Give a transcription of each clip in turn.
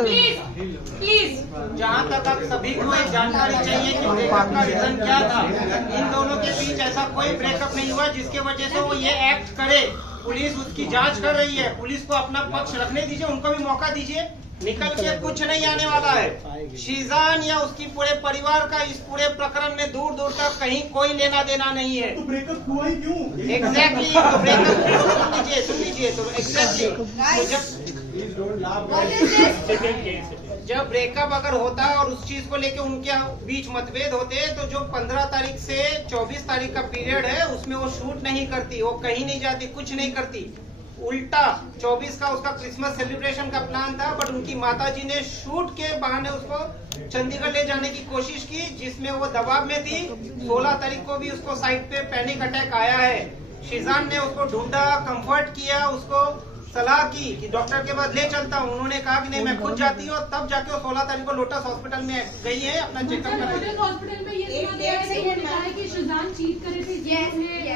Please जहाँ तक आप सभी को एक जानकारी चाहिए कि ब्रेकअप का रीजन क्या था। इन दोनों के बीच ऐसा कोई ब्रेकअप नहीं हुआ जिसके वजह से वो ये एक्ट करे। पुलिस उसकी जांच कर रही है, पुलिस को अपना पक्ष रखने दीजिए, उनको भी मौका दीजिए। निकल के कुछ नहीं आने वाला है। शीजान या उसकी पूरे परिवार का इस पूरे प्रकरण में दूर दूर तक कहीं कोई लेना देना नहीं है। तो ब्रेकअप हुआ ही क्यों? एग्जैक्टली तो ब्रेकअप सुन लीजिए तो एग्जैक्टली जब ब्रेकअप अगर होता है और उस चीज को लेके उनके बीच मतभेद होते हैं तो जो 15 तारीख से 24 तारीख का पीरियड है उसमें वो शूट नहीं करती, वो कहीं नहीं जाती, कुछ नहीं करती। उल्टा 24 का उसका क्रिसमस सेलिब्रेशन का प्लान था, बट उनकी माताजी ने शूट के बहाने उसको चंडीगढ़ ले जाने की कोशिश की, जिसमें वो दबाव में थी। 16 तारीख को भी उसको साइट पे पैनिक अटैक आया है। शीजान ने उसको ढूंढा, कंफर्ट किया, उसको सलाह की कि डॉक्टर के पास ले चलता हूँ। उन्होंने कहा कि नहीं मैं खुद जाती हूँ, तब जाके वो 16 तारीख को लोटस हॉस्पिटल में गई है अपना चेकअप करने। हॉस्पिटल में ये सुना गया है कि शीजान चीट करे थे,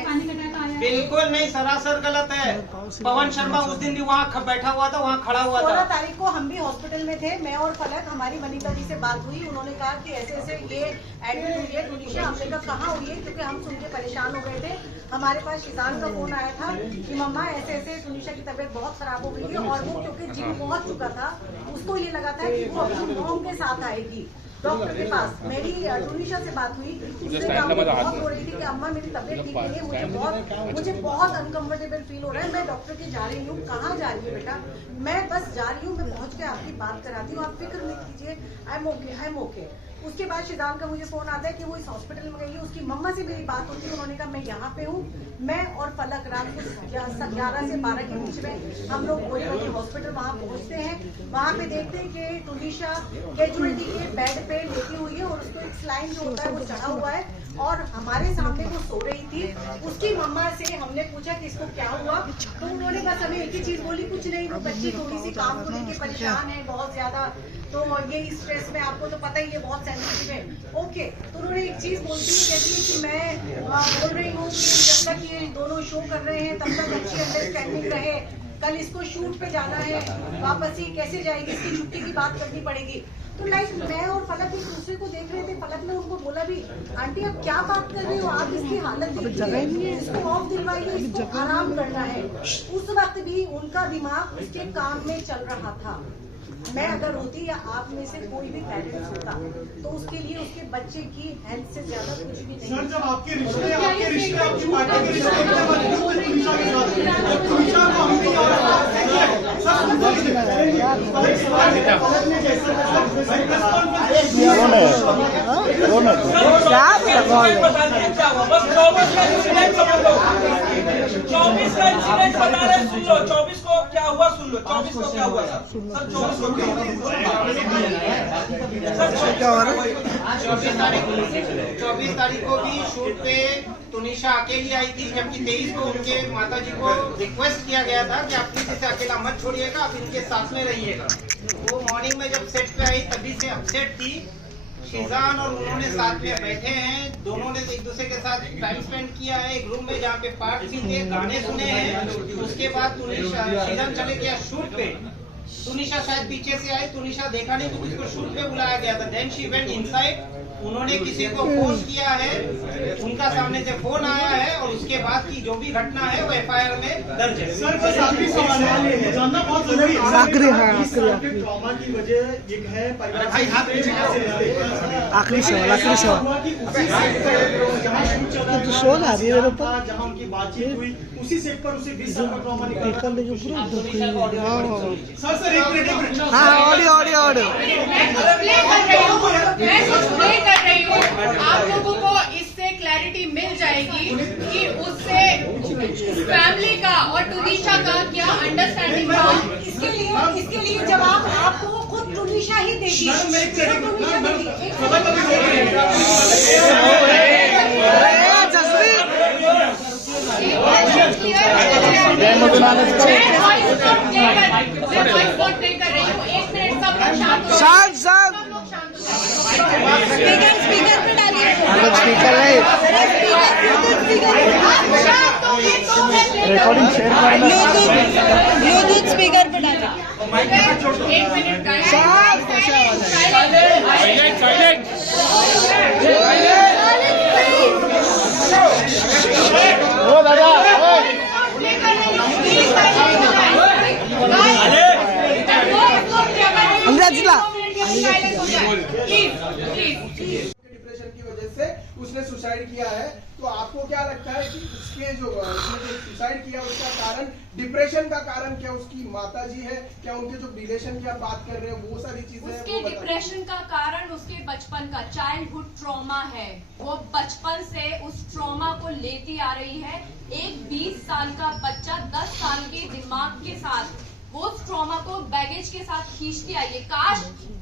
पैनिक अटैक आया। बिल्कुल नहीं, सरासर गलत है। पवन शर्मा उस दिन भी वहाँ बैठा हुआ था, वहाँ खड़ा हुआ था। 16 तारीख को हम भी हॉस्पिटल में थे, मैं और फलक, हमारी वनीता जी से बात हुई। उन्होंने कहा कि ऐसे ऐसे ये एडमिट हुई है टुनीशा। हमने कहा कहाँ हुई है, क्योंकि हम सुन के परेशान हो गए थे। हमारे पास शीजान का फोन आया था कि मम्मा ऐसे ऐसे टुनीशा की तबीयत बहुत खराब हो गई है, और वो क्योंकि जिम पहुंच चुका था, उसको ये लगा था कि वो अपनी मॉम के साथ आएगी डॉक्टर के पास। मेरी टुनीशा से बात हुई, उसने कहा बहुत हो रही थी कि अम्मा मेरी तबीयत ठीक नहीं है, मुझे बहुत अनकंफर्टेबल फील हो रहा है, मैं डॉक्टर के जा रही हूँ। कहाँ जा रही है बेटा? मैं बस जा रही हूँ, मैं पहुँच के आपकी बात कराती हूँ, आप फिक्र नहीं कीजिए, आई एम ओके। उसके बाद शीजान का मुझे फोन आता है कि वो इस हॉस्पिटल में गई है। उसकी मम्मा से मेरी बात होती है, उन्होंने कहा मैं यहाँ पे हूँ। मैं और फलक रात को 11 से 12 के बीच में हम लोग गोलीवती हॉस्पिटल वहाँ पहुँचते हैं। वहाँ पे देखते हैं कि टुनीशा कैजुअलिटी के बेड पे लेटी हुई है और उसको एक स्लाइन जो होता है वो चढ़ा हुआ है, और हमारे सामने वो सो रही थी। उसकी मम्मा से हमने पूछा कि इसको क्या हुआ, तो उन्होंने बस हमें एक ही चीज बोली, कुछ नहीं, वो बच्ची थोड़ी सी काम को लेके परेशान है बहुत ज्यादा, तो ये स्ट्रेस में आपको तो पता ही है बहुत सेंसिटिव है। ओके, तो उन्होंने एक चीज बोलती है, कहती है कि मैं बोल रही हूँ कि जब तक ये दोनों शो कर रहे हैं तब तक अच्छी अंडरस्टैंडिंग रहे। कल इसको शूट पे जाना है, वापस ही कैसे जाएगी, इसकी छुट्टी की बात करनी पड़ेगी। तो लाइक मैं और फलक एक दूसरे को देख रहे थे। फलक ने उनको बोला भी, आंटी आप क्या बात कर रहे हो, आप इसकी हालत देखिए, इसको ऑफ दिलवाइए, इसको आराम करना है। उस वक्त भी उनका दिमाग उसके काम में चल रहा था। मैं अगर होती या आप में से कोई भी पेरेंट्स होता तो उसके लिए उसके बच्चे की हेल्थ से ज्यादा कुछ भी नहीं। सर जब आपके रिश्ते आपकी पार्टी के रिश्ते टुनीशा के साथ, टुनीशा को हम भी क्या हुआ सुन लो, 24 को क्या हुआ सर? 24 को क्या हुआ? 24 तारीख को भी शूट पे टुनीशा अकेली आई थी, जबकि 23 को उनके माताजी को रिक्वेस्ट किया गया था कि आप प्लीज इसे अकेला मत छोड़िएगा, आप इनके साथ में रहिएगा। वो मॉर्निंग में जब सेट पे आई तभी से अपसेट थी। शीजान और उन्होंने साथ में बैठे हैं, दोनों ने एक दूसरे के साथ टाइम स्पेंड किया है एक रूम में जहाँ पे पार्ट भी थे, गाने सुने हैं। उसके बाद शीजान चले गया शूट पे। टुनीशा शायद पीछे से आई, टुनीशा देखा नहीं तो उसको शूट पे बुलाया गया था। देन शी वेंट इनसाइड, उन्होंने किसी को फोन किया है, उनका सामने से फोन आया है, और उसके बाद की जो भी घटना है वो FIR में दर्ज है। सर बस आखिरी सवाल है, जानना बहुत जरूरी है। ट्रॉमा की वजह एक है परिवार, आखिरी सवाल जहाँ उनकी बातचीत हुई उसी सेट पर उसे 20 साल का ट्रॉमा निकला। सर एक मिनट ऑडियो आप लोगों को इससे क्लैरिटी मिल जाएगी कि उससे फैमिली का और टुनीशा का क्या अंडरस्टैंडिंग था। इसके लिए जवाब आपको खुद टुनीशा ही देगी। स्पीकर पे डालिए, रिकॉर्डिंग शेयर ब्लूटूथ स्पीकर पे डालिए। 1 मिनट अनिशला प्लीज डिप्रेशन की वजह से उसने सुसाइड किया है। तो आपको क्या लगता है कि उसके जो उसने सुसाइड किया उसका कारण, डिप्रेशन का कारण क्या उसकी माताजी है, क्या उनके जो रिलेशन की आप बात कर रहे हैं वो सारी चीजें? उसके डिप्रेशन का कारण उसके बचपन का चाइल्डहुड ट्रॉमा है। वो बचपन से उस ट्रॉमा को लेती आ रही है। एक 20 साल का बच्चा 10 साल के दिमाग के साथ वो ट्रॉमा को बैगेज के साथ खींचती आई है।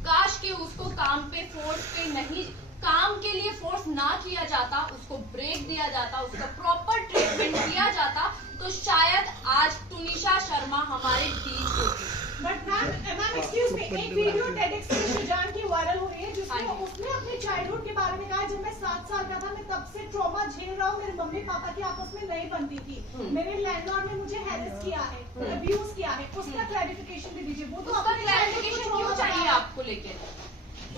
काश के उसको काम पे फोर्स पे नहीं, काम के लिए फोर्स ना किया जाता, उसको ब्रेक दिया जाता, उसका प्रॉपर ट्रीटमेंट दिया जाता, तो शायद आज तुनिशा शर्मा हमारे बीच होती। बट मैम एक्सक्यूज मी, एक वीडियो टेडएक्स पे सुजान की वायरल हो रही है जिसमें उसने अपने चाइल्डहुड के बारे में कहा, जब मैं 7 साल का था मैं तब से ट्रॉमा झेल रहा हूँ, मेरे मम्मी पापा की आपस में नहीं बनती थी, मेरे लैंडलॉर्ड ने मुझे हैरेस किया है, अब्यूज किया है। उसका क्लैरिफिकेशन दे दीजिए। वो तो उसका क्लैरिफिकेशन क्यों चाहिए आपको? लेके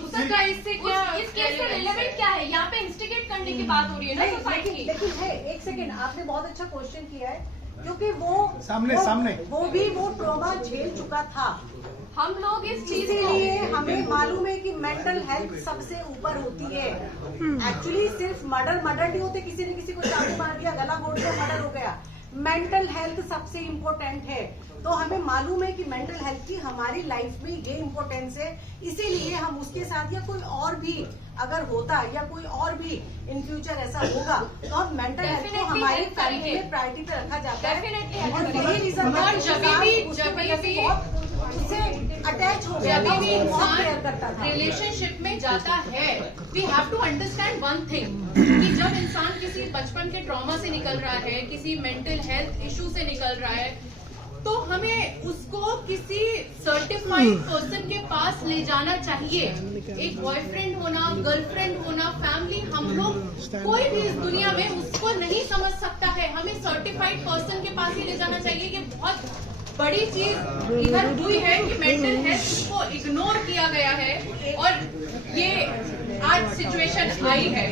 उसका इससे क्या, इस केस से रिलेवेंट क्या है? यहाँ पे इंस्टिगेट करने की बात हो रही है ना सोसाइटी की। लेकिन है, एक सेकेंड, आपने बहुत अच्छा क्वेश्चन किया है, क्योंकि वो सामने वो ट्रॉमा झेल चुका था। हम लोग इस चीज इसीलिए हमें मालूम है कि मेंटल हेल्थ सबसे ऊपर होती है। एक्चुअली सिर्फ मर्डर नहीं होते, किसी ने किसी को चाकू मार दिया, गला घोट दिया, मर्डर हो गया। मेंटल हेल्थ सबसे इम्पोर्टेंट है। तो हमें मालूम है कि मेंटल हेल्थ की हमारी लाइफ में ये इम्पोर्टेंस है। इसीलिए हम उसके साथ, या कोई और भी अगर होता, या कोई और भी इन फ्यूचर ऐसा होगा, तो हम मेंटल हेल्थ को हमारी फैमिली में प्रायोरिटी पे रखा जाता है। और यही रीजन उससे अटैच हो गया, जब भी बहुत केयर करता इंसान था। रिलेशनशिप में जाता है, we have to understand one thing, कि जब इंसान किसी बचपन के ट्रॉमा से निकल रहा है, किसी मेंटल हेल्थ इशू से निकल रहा है, तो हमें उसको किसी सर्टिफाइड पर्सन के पास ले जाना चाहिए। एक बॉयफ्रेंड होना, गर्लफ्रेंड होना, फैमिली, हम लोग कोई भी इस दुनिया में उसको नहीं समझ सकता है। हमें सर्टिफाइड पर्सन के पास ही ले जाना चाहिए। कि बहुत बड़ी चीज इधर हुई है कि मेंटल हेल्थ को इग्नोर किया गया है, और ये आज सिचुएशन आई है।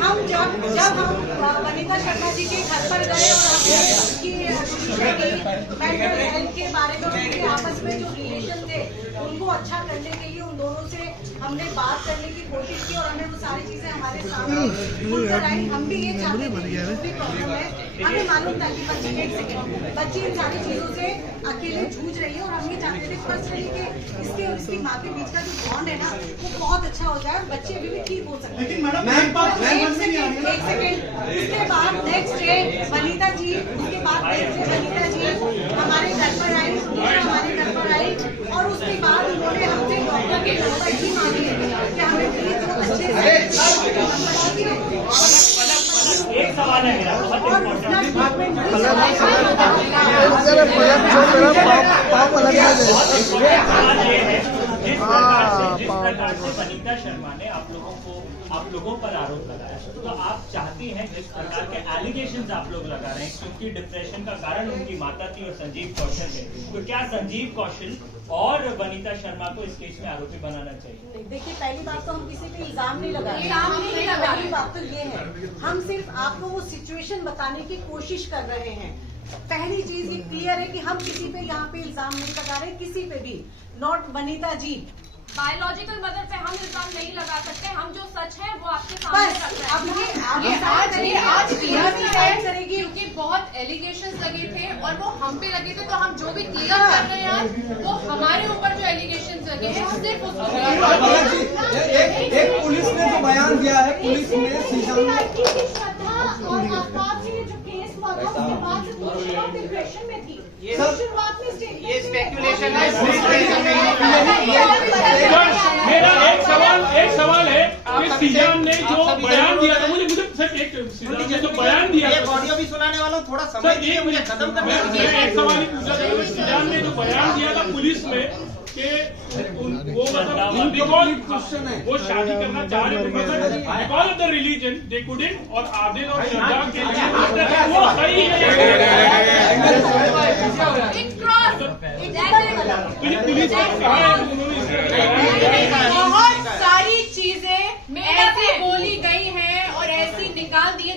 हम जब हम वनिता शर्मा जी के घर पर गए और हमने उनकी मेंटल हेल्थ के बारे में, उनके आपस में जो रिलेशन थे उनको अच्छा करने के लिए उन दोनों से हमने बात करने की कोशिश की, और हमें वो सारी चीजें हमारे सामने खुलकर आई। हम भी ये चाहते थे कि जो भी प्रॉब्लम है, हमें मालूम था कि बच्ची इन सारी चीजों से अकेले जूझ रही है, और हम ये चाहते थे पर्सनली कि इसके और इसकी माँ के बीच का जो बॉन्ड है ना, वो बहुत अच्छा हो जाए, बच्चे अभी भी ठीक हो सकते हैं। लेकिन मैडम एक सेकेंड, उसके बाद नेक्स्ट डे वनिता जी, उसके बाद नेक्स्ट डे वनिता जी हमारे घर पर आई, हमारे घर पर आई, और उसके बाद उन्होंने हमसे डॉक्टर के नंबर ही मांगे कि हमें प्लीज वो अच्छे से। एक सवाल है मेरा, बहुत जिस प्रकार से वनिता शर्मा ने आप लोगों पर आरोप लगाया, तो आप चाहती हैं जिस प्रकार के एलिगेशंस आप लोग लगा रहे हैं, क्योंकि डिप्रेशन का कारण उनकी माता थी और संजीव कौशल है, तो क्या संजीव कौशल और वनिता शर्मा को इस केस में आरोपी बनाना चाहिए? देखिए, पहली बात तो हम किसी पे इल्जाम नहीं लगा रहे। पहली बात तो ये है, हम सिर्फ आपको वो सिचुएशन बताने की कोशिश कर रहे हैं। पहली चीज ये क्लियर है कि हम किसी पे यहाँ पे इल्जाम नहीं लगा रहे, किसी पे भी, not Vanita ji. Biological mother पे हम इल्जाम नहीं लगा सकते। हम जो सच है वो आपके सामने रख रहे हैं। अब ये आज क्लियर करेगी, क्योंकि बहुत एलिगेशंस लगे थे और वो हम पे लगे थे, तो हम जो भी क्लियर कर रहे हैं आज, वो हमारे ऊपर जो एलिगेशंस लगे हैं सिर्फ उसको एक पुलिस ने जो बयान दिया है, पुलिस ने श्रद्धा और आफताब से जो केस हुआ था, उसके बाद से तुनिशा डिप्रेशन में थी। शुरुआत में ये स्पेकुलेशन है। मेरा एक सवाल है कि सीजान ने जो बयान दिया था, मुझे सर सीजान ने जो बयान दिया, ये ऑडियो भी सुनाने वाला हूँ, थोड़ा समय दीजिए मुझे खत्म करने दीजिए। एक सवाल ही पूछा था, सीजान ने जो बयान दिया था पुलिस में कि वो मतलब वो शादी करना चाह रहे थे, because of the religion they couldn't, और आदिल और श्रद्धा के लिए वो सही है। पुलिस ने कहा है, उन्होंने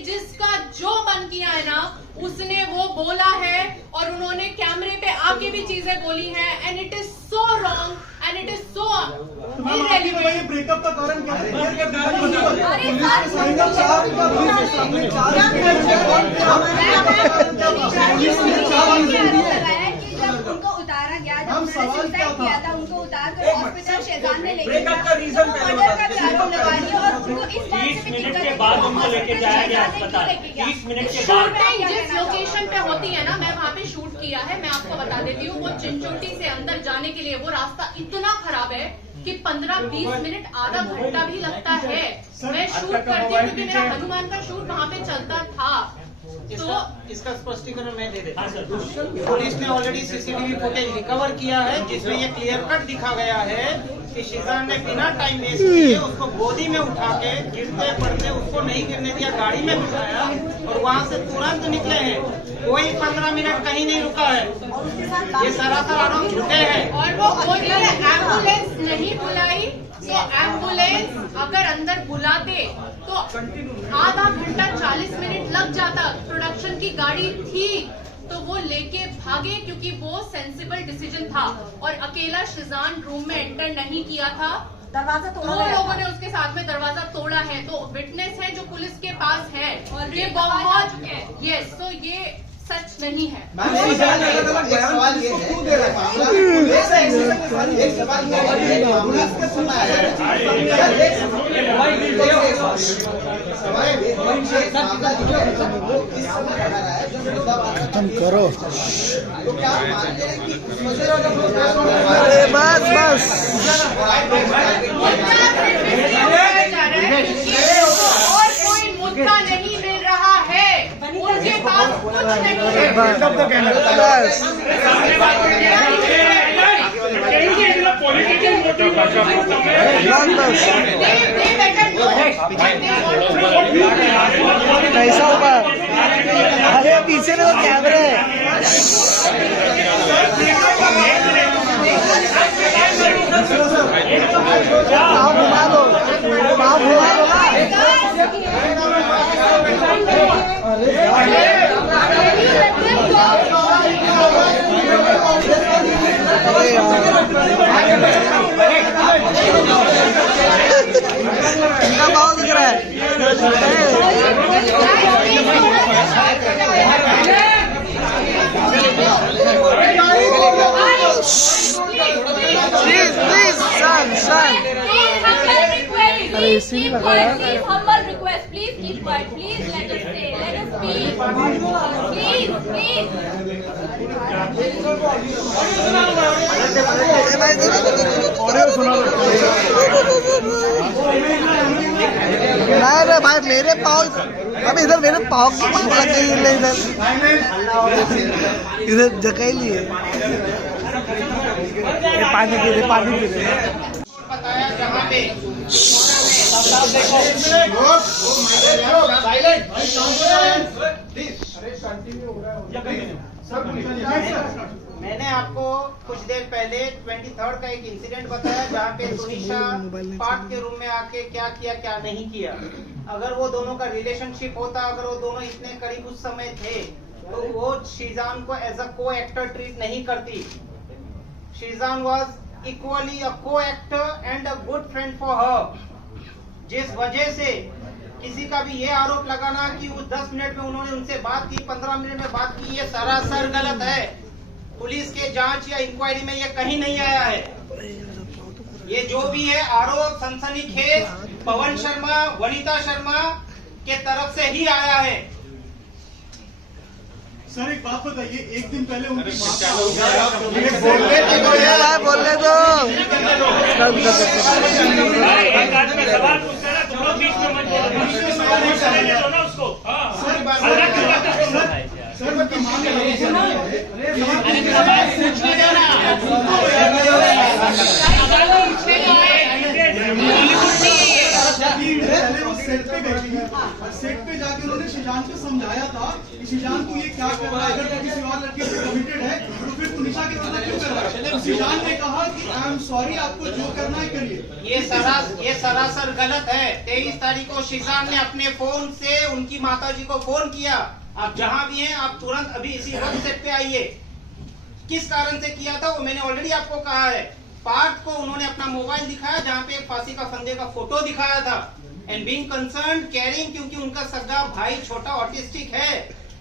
जिसका जो मन किया है ना उसने वो बोला है, और उन्होंने कैमरे पे आके भी चीजें बोली हैं, and it is so wrong and it is so irrelevant. Breakup का कारण क्या है? उनको उतारा गया, जब सुसाइड किया था उनको उतार कर हॉस्पिटल शेजान ने लेके गया, मर्डर का भी आरोप लगा दिया और उनको इस बात 30 मिनट के बाद उनको लेके जाया गया अस्पताल। 30 मिनट के बाद शूटिंग जिस लोकेशन पे होती है ना, मैं वहाँ पे शूट किया है, मैं आपको बता देती हूँ। वो चिंचोटी से अंदर जाने के लिए वो रास्ता इतना खराब है कि 15-20 मिनट आधा घंटा भी लगता है। मैं शूट करती हूँ क्योंकि मेरा हनुमान का शूट वहाँ पे चलता था। इसका स्पष्टीकरण मैं दे देता हूँ। पुलिस ने ऑलरेडी सीसीटीवी फुटेज रिकवर किया है, जिसमें ये क्लियर कट दिखा गया है कि शीजान ने बिना टाइम वेस्ट किए उसको गोदी में उठा के गिरते पड़ते उसको नहीं गिरने दिया, गाड़ी में बिठाया और वहाँ से तुरंत निकले हैं। कोई 15 मिनट कहीं नहीं रुका है। ये सरासर आरोप झूठे हैं। और वो एम्बुलेंस नहीं बुलाई, तो एम्बुलेंस अगर अंदर बुलाते तो आधा घंटा 40 मिनट लग जाता। प्रोडक्शन की गाड़ी थी तो वो लेके भागे क्योंकि वो सेंसिबल डिसीजन था, और अकेला शीजान रूम में एंटर नहीं किया था। दरवाजा तोड़ा दो लोगों ने उसके साथ में दरवाजा तोड़ा है, तो विटनेस है जो पुलिस के पास है, और ये बहुत यस, तो ये सच नहीं है। एक सवाल ये खत्म करो। तो क्या आप मानते हैं कि अरे बस बस और कोई मुद्दा नहीं मिल रहा है, उनके पास कुछ नहीं है। कैसा होगा? अरे पीछे में तो कैमरे है। पाँव घुमा दो, पाँव घुमा दो ना। इनका पाँव दिख रहा है। Please, son. Please keep quiet. Please humble request. Please keep quiet. Please let us say. Let us speak. Please. नहीं भाई, मेरे पाँव अब इधर, मेरे पाँव की पाँव लग गई इधर जगह ही लिए। पानी पी रहे बताया जहाँ पे मैंने आपको कुछ देर पहले 23rd का एक इंसिडेंट बताया जहाँ पे तुनिशा पार्थ के रूम में आके क्या किया क्या नहीं किया। अगर वो दोनों का रिलेशनशिप होता, अगर वो दोनों इतने करीब उस समय थे, तो वो शीजान को एज अ को एक्टर ट्रीट नहीं करती। शीजान वॉज इक्वली अ को actor and a good friend for her. जिस वजह से किसी का भी ये आरोप लगाना कि उस 10 मिनट में उन्होंने उनसे बात की, 15 मिनट में बात की, ये सरासर गलत है। पुलिस के जांच या इंक्वायरी में ये कहीं नहीं आया है। ये जो भी है आरोप सनसनीखेज पवन शर्मा, वनिता शर्मा के तरफ से ही आया है। सर एक बात बताइए, एक दिन पहले उनकी बोलने दो। एक आदमी सवाल पूछता है ना, तुम लोग बीच में मत बोलो ना उसको। सेट पे गई थी, सेट पे जाके उन्होंने शीजान को समझाया था कि शीजान को ये क्या कर रहा है, अगर किसी और लड़की से कमिटेड है तो फिर तुनिशा के साथ क्यों कर रहा है। शीजान ने कहा कि आई एम I'm sorry, आपको जो करना है करिए। ये सरासर गलत है। 23 तारीख को शीजान ने अपने फोन से उनकी माताजी को फोन किया, आप जहां भी हैं आप तुरंत अभी इसी वक्त सेट पे आइए। किस कारण से किया था वो मैंने ऑलरेडी आपको कहा है। पार्थ को उन्होंने अपना मोबाइल दिखाया जहां पे एक फांसी का फंदे का फोटो दिखाया था। एंड बीइंग कंसर्न्ड केयरिंग, क्योंकि उनका सगा भाई छोटा ऑटिस्टिक है,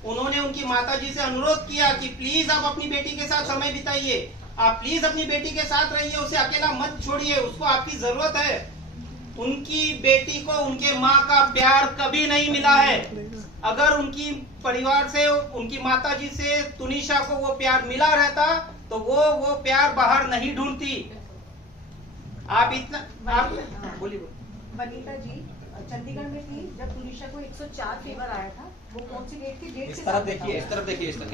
उन्होंने उनकी माताजी से अनुरोध किया कि प्लीज आप अपनी बेटी के साथ समय बिताइए, आप प्लीज अपनी बेटी के साथ रहिए, उसे अकेला मत छोड़िए, उसको आपकी जरूरत है। उनकी बेटी को उनके माँ का प्यार कभी नहीं मिला है। अगर उनकी परिवार से, उनकी माताजी से तुनिशा को वो प्यार मिला रहता तो वो प्यार बाहर नहीं ढूंढती। आप इतना आप बोलिए। वनीता जी चंडीगढ़ में थी जब तुनिशा को 104 फीवर आया था। वो कौन सी डेट थी? डेट इस तरफ देखिए, इस तरफ देखिए, इस तरफ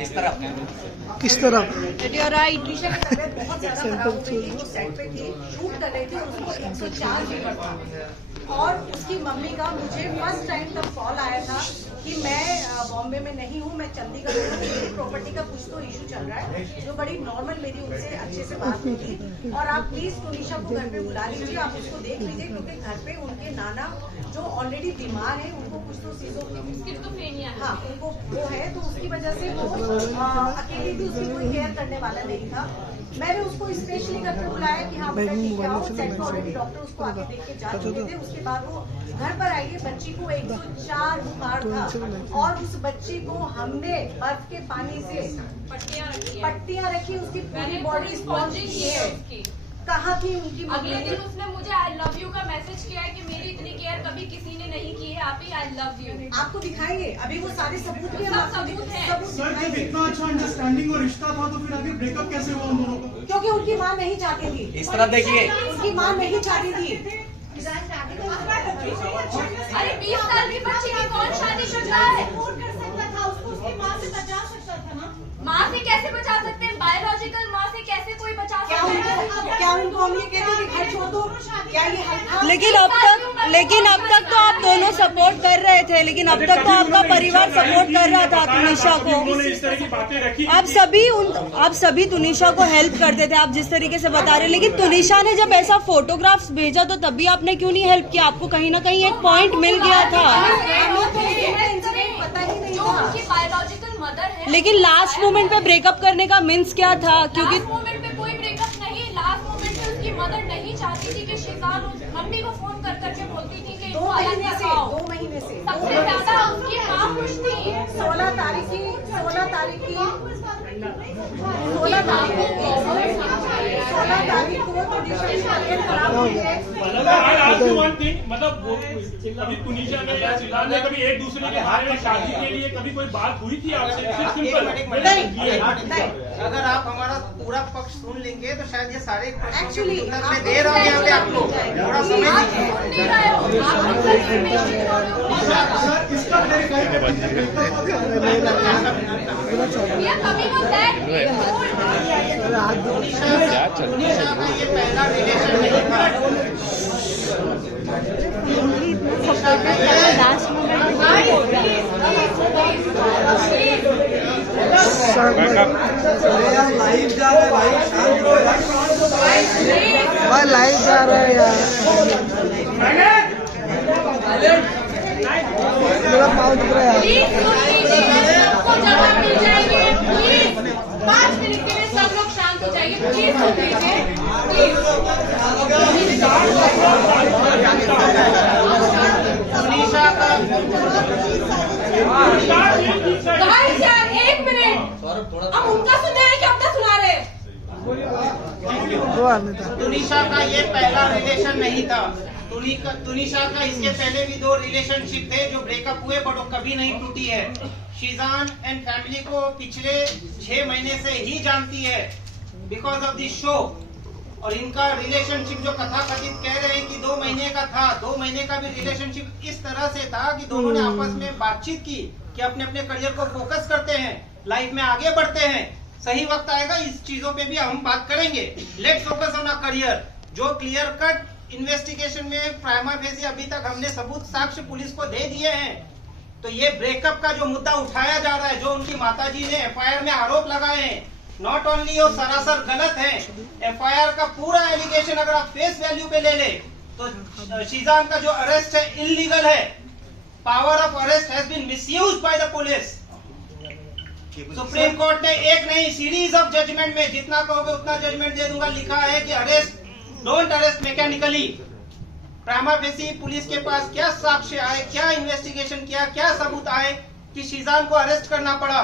किस तरफ? तुनिशा की तबीयत बहुत ज्यादा खराब हो गई थी। वो सेट पे थी, शूट कर रही थी और उसको 104 फीवर था। और उसकी मम्मी का मुझे फर्स्ट टाइम तब कॉल आया था कि मैं बॉम्बे में नहीं हूँ, मैं चंडीगढ़ में हूँ, मेरी प्रॉपर्टी का कुछ तो इशू चल रहा है, जो बड़ी नॉर्मल मेरी उनसे अच्छे से बात हुई थी। और आप प्लीज तुनिशा को घर पे बुला लीजिए, आप उसको देख लीजिए, क्योंकि घर पे उनके नाना जो ऑलरेडी बीमार है, उनको कुछ तो चीजों हाँ उनको वो है, तो उसकी वजह से वो अकेली थी, उसकी कोई केयर करने वाला नहीं था। मैंने उसको स्पेशली घर पे बुलाया कि हाँ बेटा ठीक है, सेट पे ऑलरेडी डॉक्टर उसको आके देख के जा चुके थे। उसके बाद वो घर पर आई है, बच्ची को 104 बुखार था और उस बच्ची को हमने बर्फ के पानी से पट्टियां रखी, उसकी पूरी बॉडी स्पॉन्ज की है। कहाँ थी उनकी? अगले दिन उसने मुझे आई लव यू का मैसेज किया है कि मेरी इतनी केयर कभी किसी ने नहीं की है, आप ही आई लव यू। आपको दिखाएंगे, अभी वो सारे सबूत भी सब सबूत है। सर जब इतना अच्छा अंडरस्टैंडिंग और रिश्ता था तो फिर आगे ब्रेकअप कैसे हुआ उन दोनों का? क्योंकि उनकी माँ नहीं चाहती थी। इस तरफ देखिए, उनकी माँ नहीं चाहती थी। अरे 20 साल की बच्ची की कौन शादी शुदा है? कर सकता था उसको, उसकी माँ से बचा सकता था ना। माँ से कैसे बचा सकते हैं? बायोलॉजिकल माँ से कैसे कोई बचा सकता है? क्या उनको हम ये कहते हैं कि घर छोड़ दो? क्या ये हक था? लेकिन अब तक तो आप दोनों सपोर्ट कर रहे थे, लेकिन अब तक तो आपका परिवार सपोर्ट कर रहा था तुनिशा को। इस तरह की बातें रखी, आप सभी तुनिशा को हेल्प करते थे, आप जिस तरीके से बता रहे। लेकिन तुनिशा ने जब ऐसा फोटोग्राफ्स भेजा तो तभी आपने क्यों नहीं हेल्प किया? आपको कहीं ना कहीं एक पॉइंट मिल गया था। जो उनकी बायोलॉजिकल मदर है। लेकिन लास्ट मोमेंट पे ब्रेकअप करने का मीन्स क्या था? क्योंकि लास्ट मोमेंट पे कोई ब्रेकअप नहीं, लास्ट मोमेंट पे उसकी मदर नहीं चाहती थी कि शीजान मम्मी को फोन कर करके बोलती थी कि 2 महीने से सबसे ज्यादा उनकी माँ खुश थी। 16 तारीख की को तुनिशा की तबीयत खराब हुई है। मतलब कभी तुनिशा ने या शीजान ने कभी एक दूसरे के बारे में शादी के लिए कभी कोई बात हुई थी आपसे? अगर आप हमारा पूरा पक्ष सुन लेंगे तो शायद ये सारे प्रश्नों के उत्तर मैं दे रहा हूँ यहाँ पे आपको, थोड़ा समय दीजिए। सर इसका तुनिशा का ये पहला रिलेशन नहीं था। लास्ट मोमेंट लाइव जा रहा है, लाइव जा रहा है यार। मेरा पाँव दिख रहा है यार। आपको जगह मिल जाएगी, प्लीज 5 मिनट के लिए सब लोग शांत हो जाइए, प्लीज सुन लीजिए, प्लीज। तुनिशा का गाइस यार 1 मिनट, अब उनका सुन रहे हैं कि अपना सुना रहे हैं? तुनिशा का ये पहला रिलेशन नहीं था। तुनिशा का इसके पहले भी 2 रिलेशनशिप थे जो ब्रेकअप हुए, बट वो कभी नहीं टूटी है। शीजान एंड फैमिली को पिछले 6 महीने से ही जानती है बिकॉज ऑफ दिस शो। और इनका रिलेशनशिप जो कथा कथित कह रहे हैं कि 2 महीने का था, 2 महीने का भी रिलेशनशिप इस तरह से था कि दोनों ने आपस में बातचीत की कि अपने अपने करियर को फोकस करते हैं, लाइफ में आगे बढ़ते हैं। सही वक्त आएगा, इस चीजों पे भी हम बात करेंगे। Let's focus on a career. जो क्लियर कट इन्वेस्टिगेशन में प्राइमा फेसी अभी तक हमने सबूत साक्ष्य पुलिस को दे दिए हैं। तो ये ब्रेकअप का जो मुद्दा उठाया जा रहा है, जो उनकी माताजी ने एफआईआर में आरोप लगाए हैं, नॉट ओनली वो सरासर गलत है, एफआईआर का पूरा एलिगेशन अगर आप फेस वैल्यू पे ले ले तो शीजान का जो अरेस्ट है इलीगल है। Power of arrest has been misused by the police. Supreme court ने एक नहीं सीरीज ऑफ जजमेंट में, जितना कहोगे उतना जजमेंट दे दूंगा, लिखा है कि arrest, don't arrest mechanically. Prima facie police के पास क्या साक्ष्य आए, क्या इन्वेस्टिगेशन किया, क्या सबूत आए कि शीजान को अरेस्ट करना पड़ा,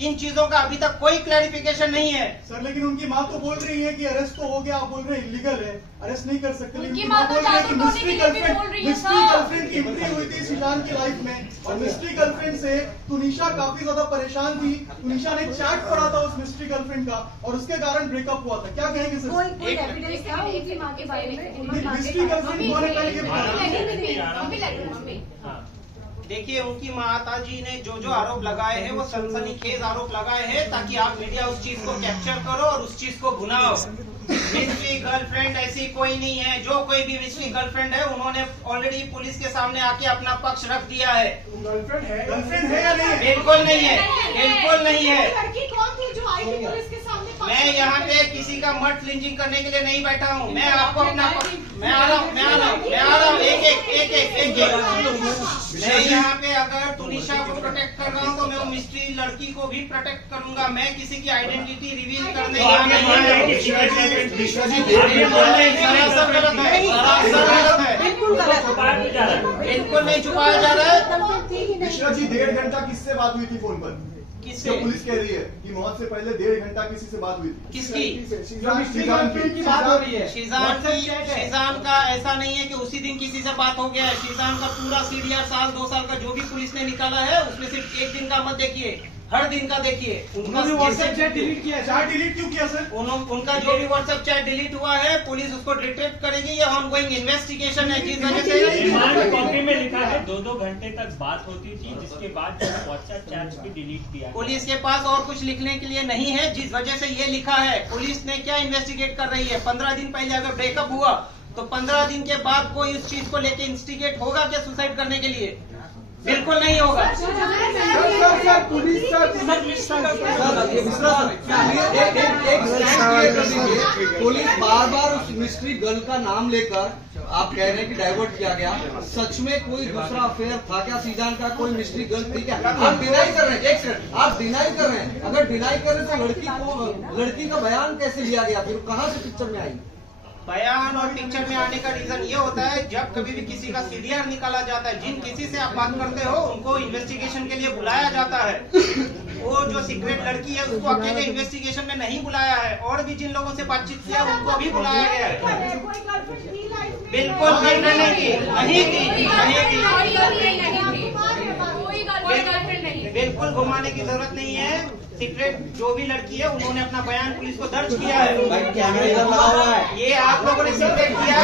इन चीजों का अभी तक कोई क्लैरिफिकेशन नहीं है। सर लेकिन उनकी माँ तो बोल रही है कि अरेस्ट तो हो गया, आप बोल रहे हैं इलीगल है, अरेस्ट नहीं कर सकते। उनकी लेकिन माँ तो बोल रही है कि चादर मिस्ट्री धोने के लिए भी बोल रही है, गर्लफ्रेंड की एंट्री हुई थी शीजान की लाइफ में, और मिस्ट्री गर्लफ्रेंड से तुनिशा काफी ज्यादा परेशान थी। तुनिशा ने चैट पढ़ा था उस मिस्ट्री गर्लफ्रेंड का और उसके कारण ब्रेकअप हुआ था। क्या कहेंगे सर? कोई एविडेंस था उनकी माँ के बारे में? मिस्ट्री गर्लफ्रेंड कौन है पहले ये बताइए। देखिए, उनकी माताजी ने जो जो आरोप लगाए हैं वो सनसनीखेज आरोप लगाए हैं ताकि आप मीडिया उस चीज को कैप्चर करो और उस चीज को भुनाओ। मिस्ट्री गर्लफ्रेंड ऐसी कोई नहीं है। जो कोई भी मिस्ट्री गर्लफ्रेंड है उन्होंने ऑलरेडी पुलिस के सामने आके अपना पक्ष रख दिया है। गर्लफ्रेंड है या नहीं? बिल्कुल नहीं है, बिल्कुल नहीं है। लड़की कौन थी जो आई थी पुलिस के सामने? मैं यहाँ पे किसी का मर्ड लिंचिंग करने के लिए नहीं बैठा हूँ। मैं आपको अपना मैं आ रहा हूँ एक मैं यहाँ पे अगर तुनिशा को प्रोटेक्ट कर रहा हूँ तो मैं वो मिस्ट्री लड़की को भी प्रोटेक्ट करूंगा। मैं किसी की आइडेंटिटी रिवील करने बिल्कुल नहीं छुपाया जा रहा है। मिश्रा जी 1.5 घंटा किससे बात हुई थी फोन पर? किससे? पुलिस कह रही है कि मौत से पहले 1.5 घंटा किसी से बात हुई थी। किसकी? शीजान की बात हो रही है। शीजान का ऐसा नहीं है कि उसी दिन किसी से बात हो गया है। शीजान का पूरा सीडीआर साल 2 साल का जो भी पुलिस ने निकाला है उसमें सिर्फ एक दिन का मत देखिए, हर दिन का देखिए। उनका व्हाट्सएप चैट डिलीट किया, चैट डिलीट क्यों किया सर? उनका जो भी व्हाट्सएप चैट डिलीट हुआ है पुलिस उसको डिटेक्ट करेगी। ये ऑनगोइंग इन्वेस्टिगेशन है जिस वजह से रिमांड कॉपी में लिखा है 2-2 घंटे तक बात होती थी, जिसके बाद व्हाट्सएप चैट भी डिलीट किया। पुलिस के पास और कुछ लिखने के लिए नहीं है, जिस वजह से ये लिखा है। पुलिस ने क्या इन्वेस्टिगेट कर रही है? 15 दिन पहले अगर ब्रेकअप हुआ तो 15 दिन के बाद कोई उस चीज को लेके इंस्टिगेट होगा क्या सुसाइड करने के लिए? बिल्कुल नहीं होगा। पुलिस बार बार उस मिस्ट्री गर्ल का नाम लेकर आप कह रहे हैं कि डाइवर्ट किया गया। सच में कोई दूसरा अफेयर था क्या शीजान का? कोई मिस्ट्री गर्ल थी क्या? आप डिनाई कर रहे हैं, एक सेकंड, आप डिनाई कर रहे हैं। अगर डिनाई कर रहे हैं तो लड़की का बयान कैसे लिया गया, फिर कहाँ से पिक्चर में आई? बयान और पिक्चर में आने का रीजन ये होता है जब कभी भी किसी का सीडीआर निकाला जाता है, जिन किसी से आप बात करते हो उनको इन्वेस्टिगेशन के लिए बुलाया जाता है। वो जो सीक्रेट लड़की है उसको अकेले इन्वेस्टिगेशन में नहीं बुलाया है, और भी जिन लोगों से बातचीत किया उनको भी बुलाया गया है। बिल्कुल नहीं की, बिल्कुल घुमाने की जरूरत नहीं है। सीक्रेट जो भी लड़की है उन्होंने अपना बयान पुलिस को दर्ज किया है। कैमरा इधर लगा हुआ है। ये आप लोगों ने सीक्रेट किया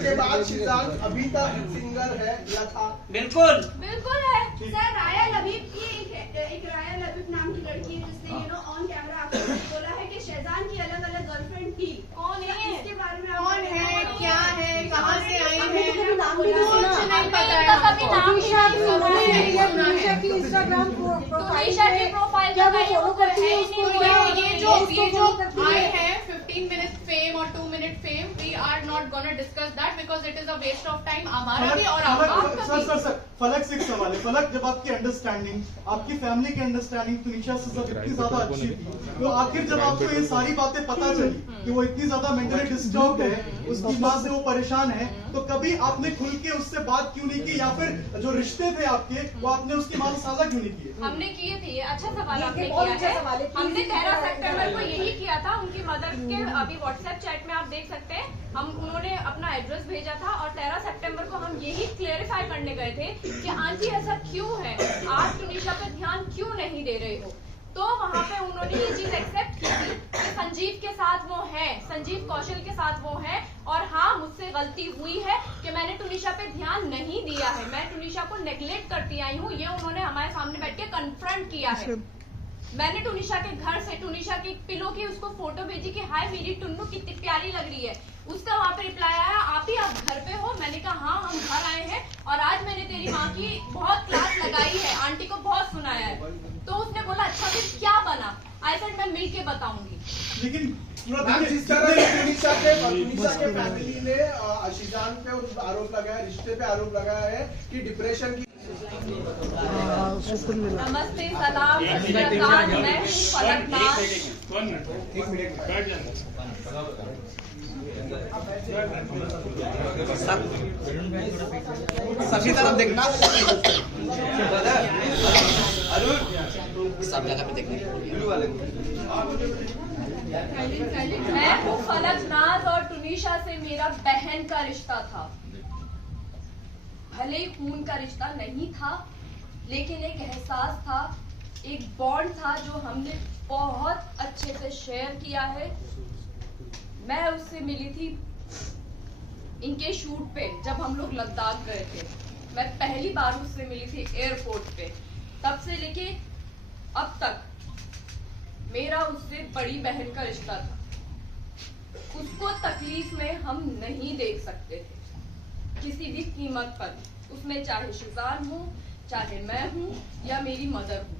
के बाद शीजान अभी तक सिंगल है या था? बिल्कुल है सर। राया लबीब की एक राया लबीब नाम की लड़की है जिसने ऑन कैमरा आपको बोला है कि शहजान की अलग अलग गर्लफ्रेंड थी। कौन है इसके बारे में? कौन है, क्या है, कहाँ से आई है? तुनिशा की इंस्टाग्राम प्रोफाइल ये जो आए हैं 15 मिनट फेम और 2 minute fame, we are not gonna discuss that because it is a waste of time हमारा भी और आपका भी। सर फलक से एक सवाल है। फलक, जब आपकी अंडरस्टैंडिंग, आपकी फैमिली की अंडरस्टैंडिंग तुनिशा से जब इतनी ज्यादा अच्छी थी, तो आखिर जब आपको ये सारी बातें पता चली कि वो इतनी ज्यादा मेंटली डिस्टर्ब है, उसकी माँ से वो परेशान है, तो कभी आपने खुल के उससे बात क्यों नहीं की, या फिर जो रिश्ते थे आपके वो आपने उसकी माँ से साझा क्यों नहीं किए? हमने किए थे। ये अच्छा सवाल आपने किया है। हमने 13 सितंबर को यही किया था। उनकी मदर के अभी व्हाट्सएप चैट में आप देख सकते हैं, उन्होंने अपना एड्रेस भेजा था और 13 सितंबर को हम यही क्लेरिफाई करने गए थे कि आंटी ऐसा क्यों है, आप तुनिशा पे ध्यान क्यों नहीं दे रहे हो। तो वहाँ पे उन्होंने ये चीज एक्सेप्ट की थी कि संजीव के साथ वो है, संजीव कौशल के साथ वो है, और हाँ मुझसे गलती हुई है कि मैंने तुनिशा पे ध्यान नहीं दिया है, मैं तुनिशा को नेग्लेक्ट करती आई हूँ। ये उन्होंने हमारे सामने बैठ के कन्फ्रंट किया है। मैंने टुनिशा के घर से टुनिशा की पिलो की उसको फोटो भेजी कि हाय मेरी टुन्नू कितनी प्यारी लग रही है। उसका वहाँ पे रिप्लाई आया, आप ही आप घर पे हो? मैंने कहा हाँ हम घर आए हैं और आज मैंने तेरी माँ की बहुत क्लास लगाई है, आंटी को बहुत सुनाया है। तो उसने बोला अच्छा फिर क्या बना? आई सेड मैं मिल के बताऊंगी। लेकिन जिस तरह टुनिशा के फैमिली ने शीजान पे आरोप लगाया, रिश्ते पे आरोप लगाया है कि डिप्रेशन की। नमस्ते, सलाम, नमस्कार, मैं हूँ फलक नाज। सभी तरफ देखना, सब जगह पे देखने मैं हूँ फलक नाज और टुनिशा से मेरा बहन का रिश्ता था। भले ही खून का रिश्ता नहीं था, लेकिन एक एहसास था, एक बॉन्ड था जो हमने बहुत अच्छे से शेयर किया है। मैं उससे मिली थी इनके शूट पे जब हम लोग लद्दाख गए थे। मैं पहली बार उससे मिली थी एयरपोर्ट पे। तब से लेके अब तक मेरा उससे बड़ी बहन का रिश्ता था। उसको तकलीफ में हम नहीं देख सकते थे किसी भी कीमत पर, उसमें चाहे शिजान हो, चाहे मैं हूँ या मेरी मदर हूँ।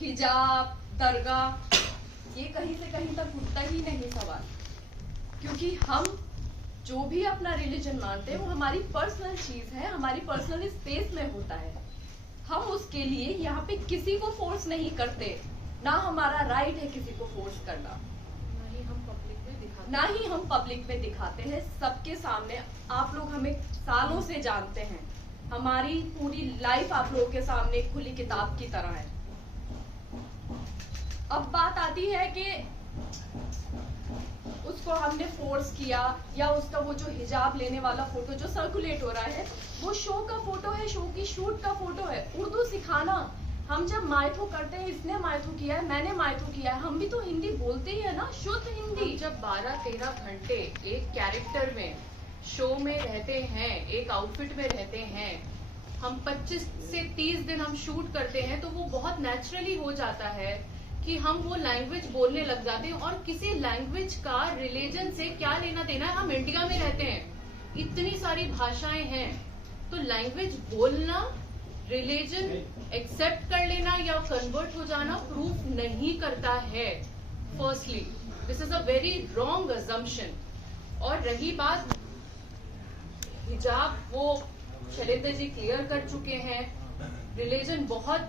हिजाब, दरगाह, ये कहीं से कहीं तक उठता ही नहीं सवाल, क्योंकि हम जो भी अपना रिलीजन मानते हैं वो हमारी पर्सनल चीज है, हमारी पर्सनल स्पेस में होता है। हम उसके लिए यहाँ पे किसी को फोर्स नहीं करते, ना हमारा राइट है किसी को फोर्स करना, ना ही हम पब्लिक में दिखाते हैं सबके सामने। आप लोग हमें सालों से जानते हैं, हमारी पूरी लाइफ आप लोगों के सामने खुली किताब की तरह है। अब बात आती है कि उसको हमने फोर्स किया या उसका वो जो हिजाब लेने वाला फोटो जो सर्कुलेट हो रहा है वो शो का फोटो है, शो की शूट का फोटो है। उर्दू सिखाना, हम जब मायथो करते हैं, इसने मायथो किया है, मैंने मायथो किया है, हम भी तो हिंदी बोलते ही है ना, शुद्ध हिंदी। जब 12-13 घंटे एक कैरेक्टर में शो में रहते हैं, एक आउटफिट में रहते हैं, हम 25 से 30 दिन हम शूट करते हैं, तो वो बहुत नेचुरली हो जाता है कि हम वो लैंग्वेज बोलने लग जाते हैं। और किसी लैंग्वेज का रिलीजन से क्या लेना देना है? हम इंडिया में रहते हैं, इतनी सारी भाषाएं हैं, तो लैंग्वेज बोलना, रिलीजन एक्सेप्ट कर लेना या कन्वर्ट हो जाना प्रूफ नहीं करता है। Firstly this is a very wrong assumption. और रही बात हिजाब, वो शैलेंद्र जी क्लियर कर चुके हैं, रिलीजन बहुत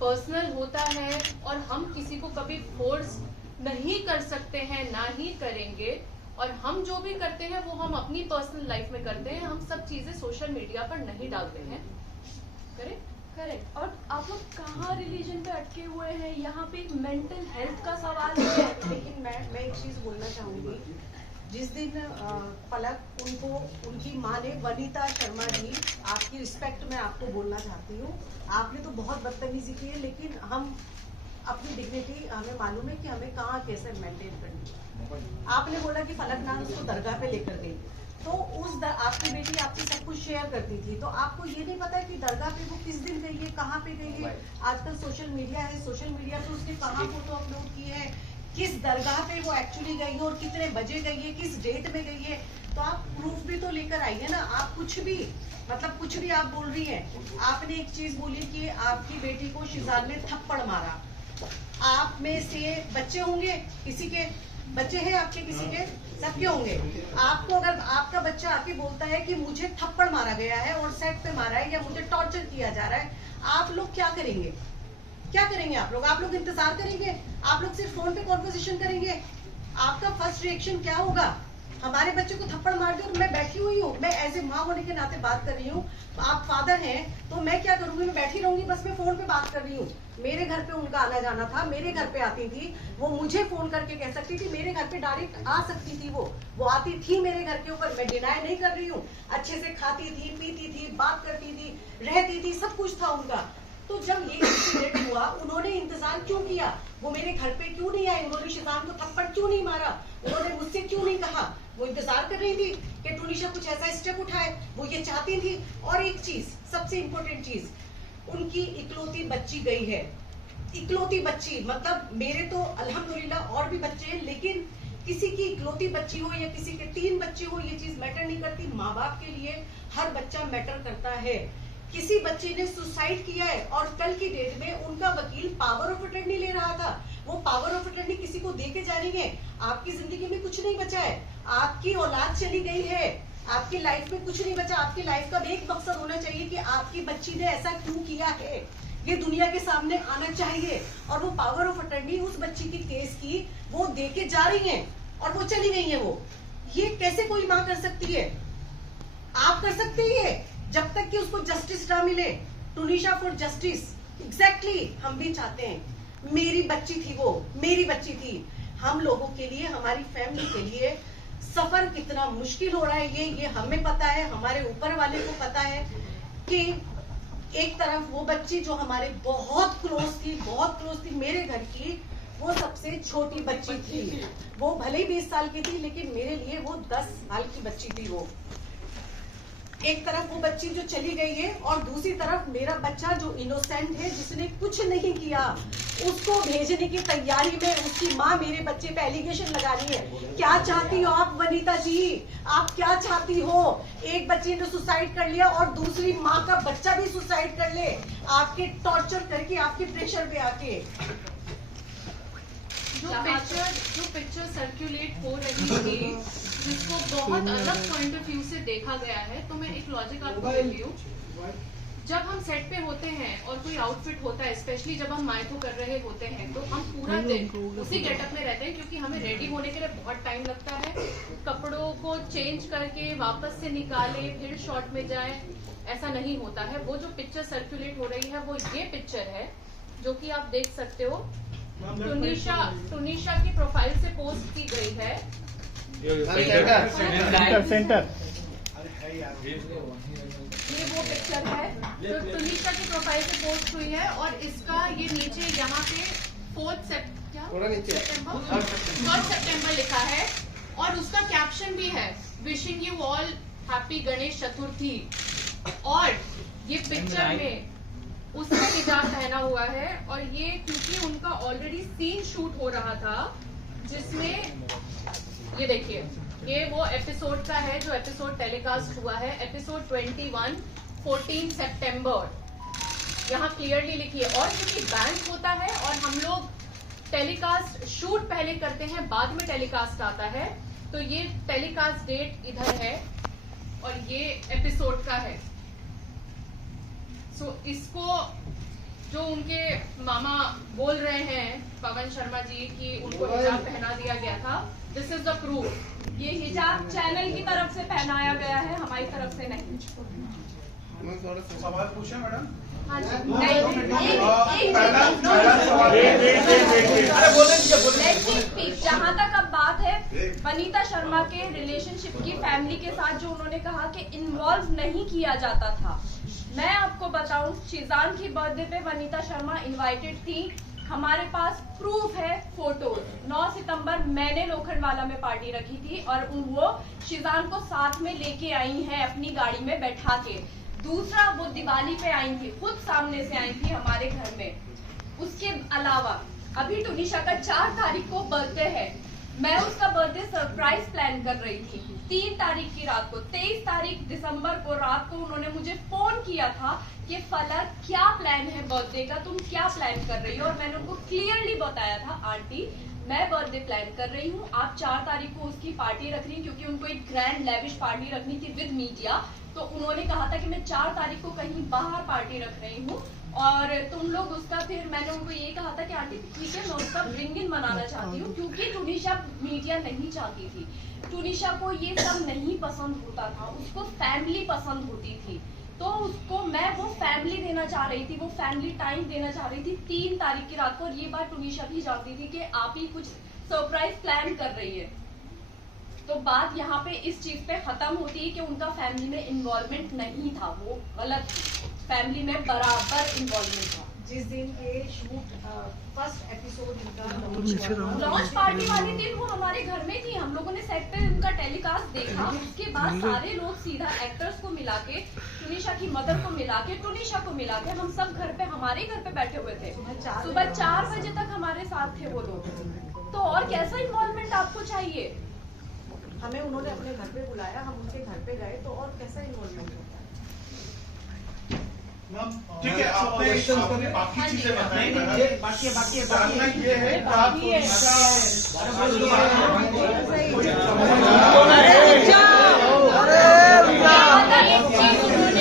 पर्सनल होता है और हम किसी को कभी फोर्स नहीं कर सकते हैं, ना ही करेंगे। और हम जो भी करते हैं वो हम अपनी पर्सनल लाइफ में करते हैं, हम सब चीजें सोशल मीडिया पर नहीं डालते हैं। करेक्ट। और आप लोग कहाँ रिलीजन पे अटके हुए हैं? यहाँ पे एक मेंटल हेल्थ का सवाल है। लेकिन मैं एक चीज बोलना चाहूंगी, जिस दिन पलक उनको उनकी माँ ने, वनीता शर्मा जी, आपकी रिस्पेक्ट में आपको बोलना चाहती हूँ, आपने तो बहुत बदतमीजी की है, लेकिन हम अपनी डिग्निटी, हमें मालूम है कि हमें कहाँ कैसे मेंटेन करनी है। आपने बोला कि फलक नाज उसको दरगाह पे लेकर गई, तो आपकी बेटी आपसे सब कुछ शेयर करती थी, तो आपको ये नहीं पता कि दरगाह पे वो किस दिन गई है, कहाँ पे गई है? आजकल सोशल मीडिया है, सोशल मीडिया पे उसने कहाँ फोटो अपलोड की है, किस दरगाह पे वो एक्चुअली गई है और कितने बजे गई है, किस डेट में गई है, तो आप प्रूफ भी तो लेकर आइए ना। आप कुछ भी, मतलब कुछ भी आप बोल रही हैं। आपने एक चीज बोली कि आपकी बेटी को शिजान ने थप्पड़ मारा। आप में से बच्चे होंगे, किसी के बच्चे हैं आपके, किसी के, सबके होंगे। आपको अगर आपका बच्चा आके बोलता है कि मुझे थप्पड़ मारा गया है और सेट पे मारा है या मुझे टॉर्चर किया जा रहा है, आप लोग क्या करेंगे? क्या करेंगे आप लोग इंतजार करेंगे? आप लोग सिर्फ फोन पे कॉन्वर्सेशन करेंगे? आपका फर्स्ट रिएक्शन क्या होगा? हमारे बच्चे को थप्पड़ मार दिया और मैं बैठी हुई हूँ, मैं एज ए माँ होने के नाते बात कर रही हूँ, आप फादर हैं तो मैं क्या करूंगी? मैं बैठी रहूंगी, बस मैं फोन पे बात कर रही हूँ। मेरे घर पे उनका आना जाना था, मेरे घर पे आती थी, वो मुझे फोन करके कह सकती थी, मेरे घर पे डायरेक्ट आ सकती थी, वो आती थी मेरे घर के ऊपर, मैं डिनाई नहीं कर रही हूँ। अच्छे से खाती थी, पीती थी, बात करती थी, रहती थी, सब कुछ था उनका। तो जब ये इंसिडेंट हुआ, उन्होंने इंतजार क्यों किया? वो मेरे घर पे क्यों नहीं आई? उन्होंने शिजान को थप्पड़ क्यों नहीं मारा? उन्होंने मुझसे क्यों नहीं कहा? वो इंतजार कर रही थी कि टुनिशा कुछ ऐसा स्टेप उठाए, वो ये चाहती थी। और एक चीज, सबसे इम्पोर्टेंट चीज, उनकी इकलौती बच्ची गई है, इकलौती बच्ची, मतलब मेरे तो अल्हम्दुलिल्लाह और भी बच्चे हैं, लेकिन किसी की इकलौती बच्ची हो या किसी के 3 बच्चे हो, ये चीज मैटर नहीं करती। माँ बाप के लिए हर बच्चा मैटर करता है। किसी बच्चे ने सुसाइड किया है और कल की डेट में उनका वकील पावर ऑफ अटर्नी ले रहा था, वो पावर ऑफ अटर्नी किसी को दे के जाएंगे। आपकी जिंदगी में कुछ नहीं बचा है, आपकी औलाद चली गई है, आपकी लाइफ में कुछ नहीं बचा। आपकी लाइफ का एक मकसद होना चाहिए कि आपकी बच्ची ने ऐसा क्यों किया है, ये दुनिया के सामने आना चाहिए। और वो पावर ऑफ अटर्नी उस बच्ची की केस की वो दे के जा रही है और वो चली गई है। वो ये कैसे कोई माँ कर सकती है? आप कर सकते हैं जब तक कि उसको जस्टिस ना मिले। टुनिशा फॉर जस्टिस, एग्जैक्टली हम भी चाहते हैं। मेरी बच्ची थी, वो मेरी बच्ची थी। हम लोगों के लिए, हमारी फैमिली के लिए सफर कितना मुश्किल हो रहा है ये हमें पता है, हमारे ऊपर वाले को पता है कि एक तरफ वो बच्ची जो हमारे बहुत क्लोज थी मेरे घर की, वो सबसे छोटी बच्ची थी। वो भले ही 20 साल की थी, लेकिन मेरे लिए वो 10 साल की बच्ची थी। वो एक तरफ वो बच्ची जो चली गई है और दूसरी तरफ मेरा बच्चा जो इनोसेंट है, जिसने कुछ नहीं किया, उसको भेजने की तैयारी में उसकी माँ मेरे बच्चे पे एलिगेशन लगा रही है। क्या चाहती हो आप वनीता जी? आप क्या चाहती हो? एक बच्चे ने सुसाइड कर लिया और दूसरी माँ का बच्चा भी सुसाइड कर ले, आपके टॉर्चर करके, आपके प्रेशर पे आके। जो पिक्चर सर्कुलेट हो रही थी, जिसको बहुत अलग पॉइंट ऑफ व्यू से देखा गया है, तो मैं एक लॉजिक आपको देती हूँ। जब हम सेट पे होते हैं और कोई आउटफिट होता है, स्पेशली जब हम माइको कर रहे होते हैं, तो हम पूरा दिन उसी गेटअप में रहते हैं, क्योंकि हमें रेडी होने के लिए बहुत टाइम लगता है। कपड़ों को चेंज करके वापस से निकाले, फिर शॉट में जाए, ऐसा नहीं होता है। वो जो पिक्चर सर्कुलेट हो रही है वो ये पिक्चर है, जो कि आप देख सकते हो। टुनिशा की प्रोफाइल से पोस्ट की गई है। सेंटर ये वो पिक्चर है जो टुनिशा की प्रोफाइल से पोस्ट हुई है, और इसका ये नीचे यहाँ पे 4 सितंबर लिखा है, और उसका कैप्शन भी है, wishing you all happy Ganesh Chaturthi. और ये पिक्चर में उसने हिजाब पहना हुआ है, और ये क्योंकि उनका ऑलरेडी सीन शूट हो रहा था, जिसमें ये देखिए, ये वो एपिसोड का है जो एपिसोड टेलीकास्ट हुआ है, एपिसोड 21 14 सितंबर, यहाँ क्लियरली लिखिए। और क्योंकि बैंक होता है और हम लोग टेलीकास्ट शूट पहले करते हैं, बाद में टेलीकास्ट आता है, तो ये टेलीकास्ट डेट इधर है और ये एपिसोड का है। सो इसको जो उनके मामा बोल रहे हैं पवन शर्मा जी की उनको हिजाब पहना दिया गया था, दिस इज द प्रूफ। ये हिजाब चैनल की तरफ से पहनाया गया है, हमारी तरफ से नहीं। सवाल पूछे मैडम? हाँ जी, जहाँ तक अब बात है वनीता शर्मा के रिलेशनशिप की, फैमिली के साथ जो उन्होंने कहा कि इन्वॉल्व नहीं किया जाता था, मैं आपको बताऊं, शीजान की बर्थडे पे वनीता शर्मा इनवाइटेड थी। हमारे पास प्रूफ है, फोटोज। 9 सितंबर मैंने लोखंडवाला में पार्टी रखी थी और वो शीजान को साथ में लेके आई हैं अपनी गाड़ी में बैठा के। दूसरा, वो दिवाली पे आई थी, खुद सामने से आई थी हमारे घर में। उसके अलावा अभी टुनिशा का 4 तारीख को बर्थडे है, मैं उसका बर्थडे सरप्राइज प्लान कर रही थी 3 तारीख की रात को। 23 तारीख दिसंबर को रात को उन्होंने मुझे फोन किया था कि फलक क्या प्लान है बर्थडे का, तुम क्या प्लान कर रही हो? और मैंने उनको क्लियरली बताया था, आंटी मैं बर्थडे प्लान कर रही हूँ, आप 4 तारीख को उसकी पार्टी रख रही, क्योंकि उनको एक ग्रैंड लेविश पार्टी रखनी थी विद मीडिया। तो उन्होंने कहा था कि मैं 4 तारीख को कहीं बाहर पार्टी रख रही हूँ और तुम लोग उसका, फिर मैंने उनको ये कहा था कि आंटी ठीक है, मैं उसका ब्रिंग इन मनाना चाहती हूँ, क्योंकि टुनिशा मीडिया नहीं चाहती थी। टुनिशा को ये सब नहीं पसंद होता था, उसको फैमिली पसंद होती थी, तो उसको मैं वो फैमिली देना चाह रही थी, वो फैमिली टाइम देना चाह रही थी 3 तारीख की रात को। और ये बात टुनिशा भी जानती थी कि आप ही कुछ सरप्राइज प्लान कर रही है। तो बात यहाँ पे इस चीज पे खत्म होती है कि उनका फैमिली में इन्वॉल्वमेंट नहीं था, वो गलत थी, फैमिली में बराबर इन्वॉल्वमेंट था। जिस दिन ये शूट फर्स्ट एपिसोड इनका लॉन्च पार्टी वाले दिन वो हमारे घर में थी, हम लोगों ने सेट पे उनका टेलीकास्ट देखा। उसके बाद सारे लोग सीधा एक्टर्स को मिला के तुनिशा की मदर को मिला के, तुनिशा को मिला के हम सब घर पे, हमारे घर पे बैठे हुए थे। सुबह 4 बजे तक हमारे साथ थे वो लोग। तो और कैसा इन्वॉल्वमेंट आपको चाहिए? हमें उन्होंने अपने घर पे बुलाया, हम उनके घर पे गए, तो और कैसा इन्वॉल्वमेंट होता है? ठीक है, आपने बाकी चीजें बताई। बाकी जानना ये है कि आप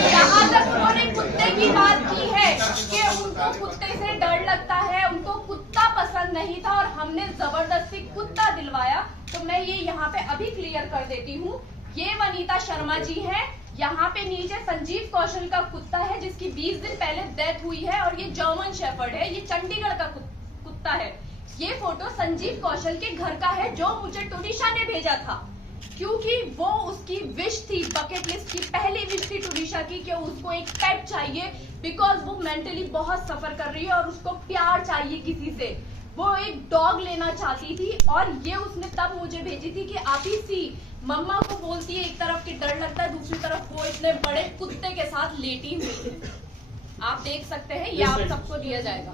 यहाँ तक उन्होंने कुत्ते की बात की है कि उनको कुत्ते से डर लगता है, उनको कुत्ता पसंद नहीं था और हमने जबरदस्ती कुत्ता दिलवाया। तो मैं ये यहाँ पे अभी क्लियर कर देती हूँ, ये वनीता शर्मा जी हैं। यहाँ पे नीचे संजीव कौशल का कुत्ता है जिसकी 20 दिन पहले डेथ हुई है और ये जर्मन शेफर्ड है, ये चंडीगढ़ का कुत्ता है। ये फोटो संजीव कौशल के घर का है जो मुझे तुनिशा ने भेजा था, क्योंकि वो उसकी विश थी, बकेट लिस्ट की पहली विश थी तुनिशा की कि उसको एक पेट चाहिए, बिकॉज वो मेंटली बहुत सफर कर रही है और उसको प्यार चाहिए किसी से। वो एक डॉग लेना चाहती थी और ये उसने तब मुझे भेजी थी कि आप ही सी मम्मा को बोलती है, एक तरफ की डर लगता है, दूसरी तरफ वो इतने बड़े कुत्ते के साथ लेटी हुई है। आप देख सकते हैं, ये आप सबको दिया जाएगा।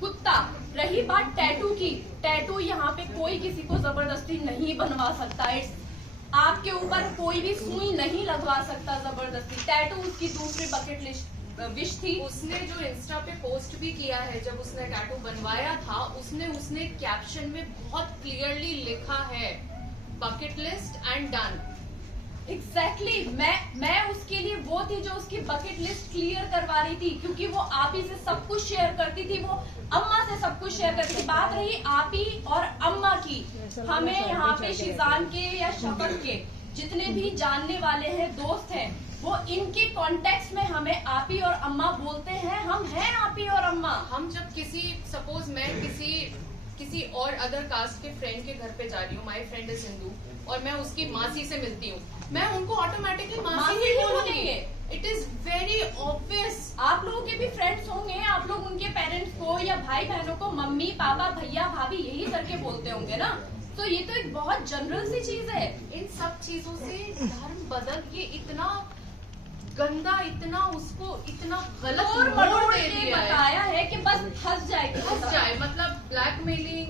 कुत्ता। रही बात टैटू की, टैटू यहाँ पे कोई किसी को जबरदस्ती नहीं बनवा सकता है। आपके ऊपर कोई भी सुई नहीं लगवा सकता जबरदस्ती। टैटू उसकी दूसरी बकेट लिस्ट विश थी। उसने जो इंस्टा पे पोस्ट भी किया है, जब उसने टैटू बनवाया था, उसने कैप्शन में बहुत क्लियरली लिखा है bucket list and done. Exactly मैं उसके लिए वो थी जो उसकी बकेट लिस्ट क्लियर करवा रही थी, क्योंकि वो आप ही से सब कुछ शेयर करती थी, वो अम्मा से सब कुछ शेयर करती थी। बात रही आप ही और अम्मा की, हमें यहाँ पे शिजान के या शफक के जितने भी जानने वाले हैं, दोस्त हैं, वो इनके कॉन्टेक्स्ट में हमें आपी और अम्मा बोलते हैं। हम हैं आपी और अम्मा। हम जब सपोज मैं किसी और अदर कास्ट के फ्रेंड के घर पे जा रही हूँ, माय फ्रेंड इज हिंदू, और मैं उसकी मासी से मिलती हूँ, मैं उनको ऑटोमेटिकली मासी ही बोलूंगी। It is very obvious. आप लोगों के भी फ्रेंड्स होंगे, आप लोग उनके पेरेंट्स को या भाई बहनों को मम्मी पापा भैया भाभी यही करके बोलते होंगे ना। तो ये तो एक बहुत जनरल सी चीज है। इन सब चीजों से धर्म बदल के इतना गंदा, इतना उसको इतना गलत मोड़ दे दिया है। बताया है कि बस फंस जाए, मतलब ब्लैकमेलिंग,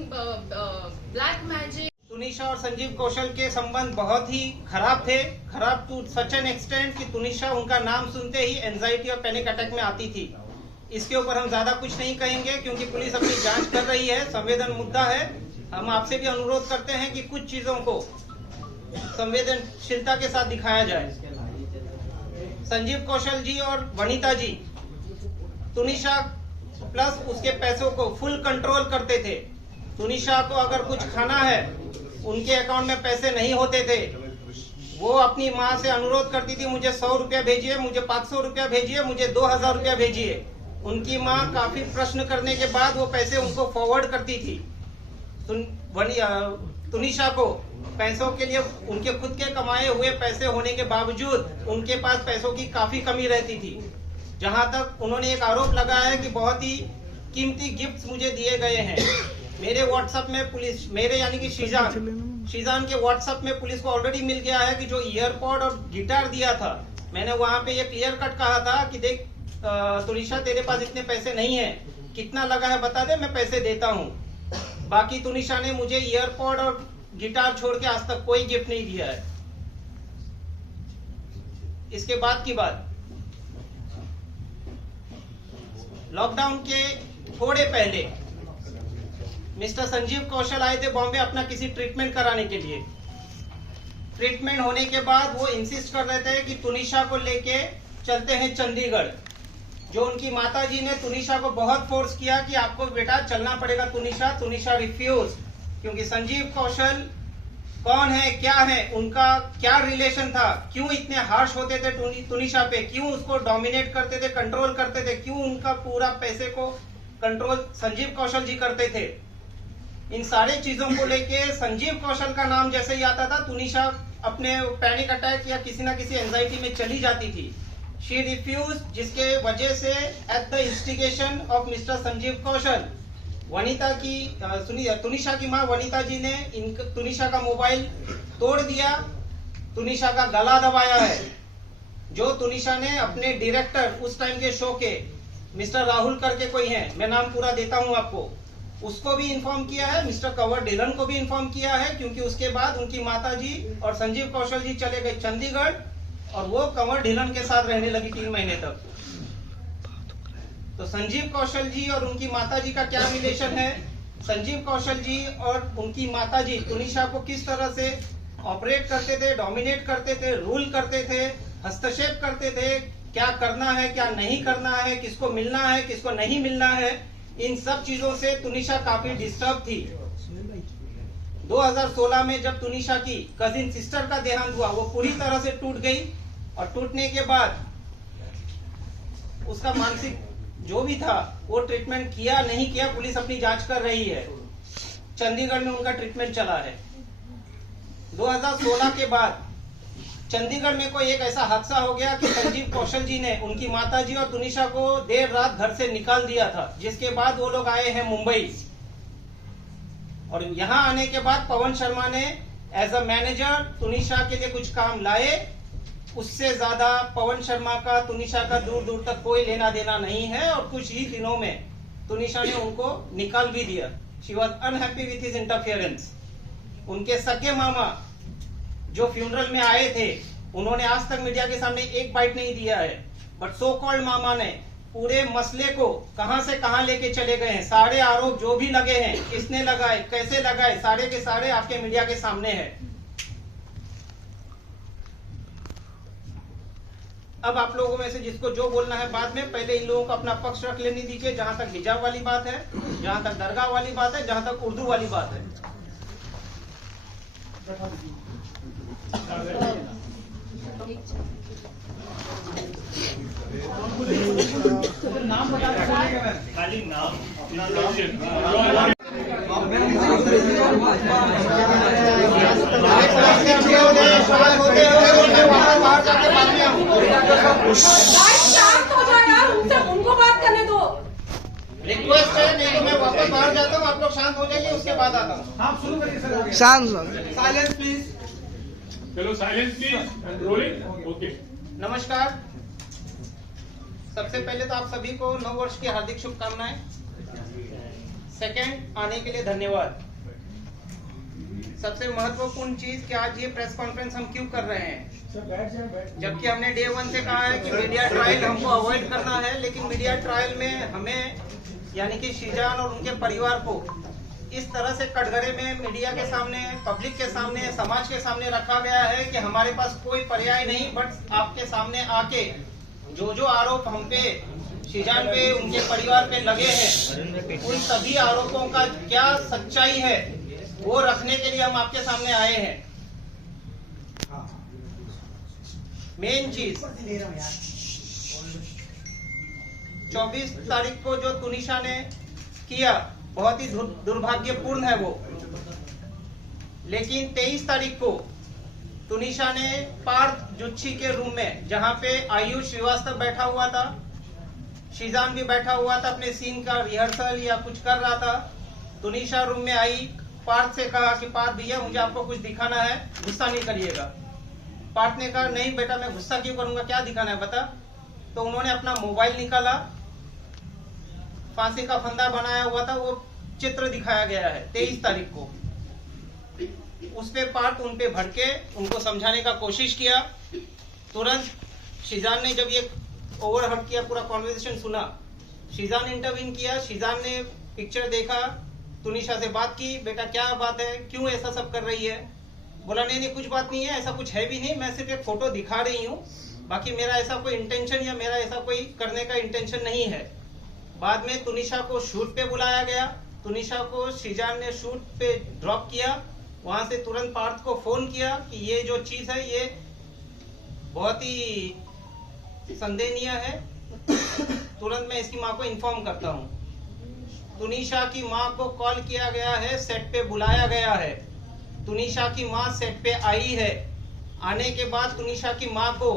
ब्लैक मैजिक। तुनिशा और संजीव कौशल के संबंध बहुत ही खराब थे, खराब टू सच एन एक्सटेंट कि तुनिशा उनका नाम सुनते ही एंजाइटी और पैनिक अटैक में आती थी। इसके ऊपर हम ज्यादा कुछ नहीं कहेंगे क्योंकि पुलिस अपनी जांच कर रही है, संवेदन मुद्दा है। हम आपसे भी अनुरोध करते हैं कि कुछ चीजों को संवेदनशीलता के साथ दिखाया जाए। संजीव कौशल जी और वनीता जी तुनिशा प्लस उसके पैसों को फुल कंट्रोल करते थे। तुनिशा को अगर कुछ खाना है, उनके अकाउंट में पैसे नहीं होते थे, वो अपनी माँ से अनुरोध करती थी, मुझे 100 रुपया भेजिए, मुझे 500 रुपया भेजिए, मुझे 2000 रुपया भेजिए। उनकी माँ काफी प्रश्न करने के बाद वो पैसे उनको फॉरवर्ड करती थी। तुनिशा को पैसों के लिए उनके खुद के कमाए हुए पैसे होने के बावजूद उनके पास पैसों की काफी कमी रहती थी। जहां तक उन्होंने एक आरोप लगाया है कि बहुत ही कीमती गिफ्ट्स मुझे दिए गए हैं। मेरे व्हाट्सएप में पुलिस, मेरे यानी कि शीजान के व्हाट्सएप में पुलिस को ऑलरेडी मिल गया है कि जो ईयरपॉड और गिटार दिया था, मैंने वहां पे ये क्लियर कट कहा था कि देख तुनिशा तेरे पास इतने पैसे नहीं है, कितना लगा है बता दे, मैं पैसे देता हूँ। बाकी तुनिशा ने मुझे ईयरपॉड और गिटार छोड़ के आज तक कोई गिफ्ट नहीं दिया है। इसके बाद की बात, लॉकडाउन के थोड़े पहले मिस्टर संजीव कौशल आए थे बॉम्बे अपना किसी ट्रीटमेंट कराने के लिए। ट्रीटमेंट होने के बाद वो इंसिस्ट कर रहे थे कि तुनिशा को लेके चलते हैं चंडीगढ़। जो उनकी माताजी ने तुनिशा को बहुत फोर्स किया कि आपको बेटा चलना पड़ेगा तुनिशा रिफ्यूज, क्योंकि संजीव कौशल कौन है, क्या है, उनका क्या रिलेशन था, क्यों इतने हार्श होते थे तुनिशा पे, क्यों उसको डोमिनेट करते थे, कंट्रोल करते थे, क्यों उनका पूरा पैसे को कंट्रोल संजीव कौशल जी करते थे। इन सारे चीजों को लेके संजीव कौशल का नाम जैसे ही आता था, तुनिशा अपने पैनिक अटैक या किसी ना किसी एंजाइटी में चली जाती थी। शी रिफ्यूज, जिसके वजह से at the instigation of mister Sanjeev Kaushal, Vanita की तुनिशा की मां वनीता जी ने तुनिशा का मोबाइल तोड़ दिया तुनिशा का गला दबाया है, जो तुनिशा ने अपने डायरेक्टर उस टाइम के शो के मिस्टर राहुल करके कोई है, मैं नाम पूरा देता हूं आपको, उसको भी इन्फॉर्म किया है, मिस्टर कंवर ढिल्लन को भी इन्फॉर्म किया है, क्योंकि उसके बाद उनकी माताजी और संजीव कौशल जी चले गए चंडीगढ़ और वो कंवर ढिल्लन के साथ रहने लगी 3 महीने तक। तो संजीव कौशल जी और उनकी माताजी का क्या रिलेशन है, संजीव कौशल जी और उनकी माताजी तुनिशा को किस तरह से ऑपरेट करते थे, डोमिनेट करते थे, रूल करते थे, हस्तक्षेप करते थे, क्या करना है क्या नहीं करना है, किसको मिलना है किसको नहीं मिलना है, इन सब चीजों से तुनिशा काफी डिस्टर्ब थी। 2016 में जब तुनिशा की कजिन सिस्टर का देहांत हुआ, वो पूरी तरह से टूट गई और टूटने के बाद उसका मानसिक जो भी था वो ट्रीटमेंट किया नहीं किया, पुलिस अपनी जांच कर रही है। चंडीगढ़ में उनका ट्रीटमेंट चला है। 2016 के बाद चंडीगढ़ में कोई एक ऐसा हादसा हो गया कि संजीव कौशल जी ने उनकी माताजी और तुनिशा को देर रात घर से निकाल दिया था, जिसके बाद वो लोग आए हैं मुंबई और यहाँ आने के बाद पवन शर्मा ने एज अ मैनेजर तुनिशा के लिए कुछ काम लाए। उससे ज्यादा पवन शर्मा का तुनिशा का दूर दूर तक कोई लेना देना नहीं है और कुछ ही दिनों में तुनिशा ने उनको निकाल भी दिया। She was unhappy with his interference. उनके सगे मामा जो फ्यूनरल में आए थे, उन्होंने आज तक मीडिया के सामने एक बाइट नहीं दिया है, बट सो कॉल्ड मामा ने पूरे मसले को कहां से कहां लेके चले गए हैं। सारे आरोप जो भी लगे हैं, किसने लगाए, कैसे लगाए, सारे के सारे आपके मीडिया के सामने है। अब आप लोगों में से जिसको जो बोलना है बाद में, पहले इन लोगों को अपना पक्ष रख लेने दीजिए। जहां तक हिजाब वाली बात है, जहां तक दरगाह वाली बात है, जहां तक उर्दू वाली बात है, खाली नाम शांत हो जाए यार, उनको बात करने दो। रिक्वेस्ट है, नहीं तो मैं वापस बाहर जाता हूँ, आप लोग शांत हो जाइए, उसके बाद आता हूँ। आप शुरू करिए सर। Silence please. चलो साइलेंस प्लीज, रोलिंग। ओके, नमस्कार। सबसे पहले तो आप सभी को नव वर्ष की हार्दिक शुभकामनाएं। सेकंड, आने के लिए धन्यवाद। सबसे महत्वपूर्ण चीज कि आज ये प्रेस कॉन्फ्रेंस हम क्यों कर रहे हैं, जबकि हमने डे 1 से कहा है कि मीडिया ट्रायल हमको अवॉइड करना है, लेकिन मीडिया ट्रायल में हमें यानी कि शीजान और उनके परिवार को इस तरह से कटघरे में मीडिया के सामने, पब्लिक के सामने, समाज के सामने रखा गया है कि हमारे पास कोई पर्याय नहीं, बट आपके सामने आके जो जो आरोप हम पे, शीजान पे, उनके परिवार पे लगे हैं, उन सभी आरोपों का क्या सच्चाई है वो रखने के लिए हम आपके सामने आए हैं। मेन चीज 24 तारीख को जो तुनिशा ने किया बहुत ही दुर्भाग्यपूर्ण है वो, लेकिन 23 तारीख को तुनिशा ने पार्थ जुच्छी के रूम में, जहां पे आयुष श्रीवास्तव बैठा हुआ था, शीजान भी बैठा हुआ था, अपने सीन का रिहर्सल या कुछ कर रहा था, तुनिशा रूम में आई, पार्थ से कहा कि पार्थ भैया मुझे आपको कुछ दिखाना है, गुस्सा नहीं करिएगा। पार्थ ने कहा नहीं बेटा मैं गुस्सा क्यों करूंगा, क्या दिखाना है बता। तो उन्होंने अपना मोबाइल निकाला, फांसी का फंदा बनाया हुआ था, वो चित्र दिखाया गया है 23 तारीख को। उस पे पार्थ उन पे भड़के, उनको समझाने का कोशिश किया। तुरंत शीजान ने जब ये ओवरहर्ट किया, पूरा कॉन्वर्सेशन सुना, शीजान इंटरवीन किया। शीजान ने पिक्चर देखा, तुनिशा से बात की, बेटा क्या बात है, क्यों ऐसा सब कर रही है। बोला नहीं नहीं कुछ बात नहीं है, ऐसा कुछ है भी नहीं, मैं सिर्फ एक फोटो दिखा रही हूँ, बाकी मेरा ऐसा कोई इंटेंशन या मेरा ऐसा कोई करने का इंटेंशन नहीं है। बाद में तुनिशा को शूट पे बुलाया गया, तुनिशा को शीजान ने शूट पे ड्रॉप किया। वहां से तुरंत पार्थ को फोन किया कि ये जो चीज है ये बहुत ही संदेहनीय है, तुरंत मैं इसकी माँ को इन्फॉर्म करता हूँ। तुनिशा की माँ को कॉल किया गया है, सेट पे बुलाया गया है, तुनिशा की माँ सेट पे आई है। आने के बाद तुनिशा की माँ को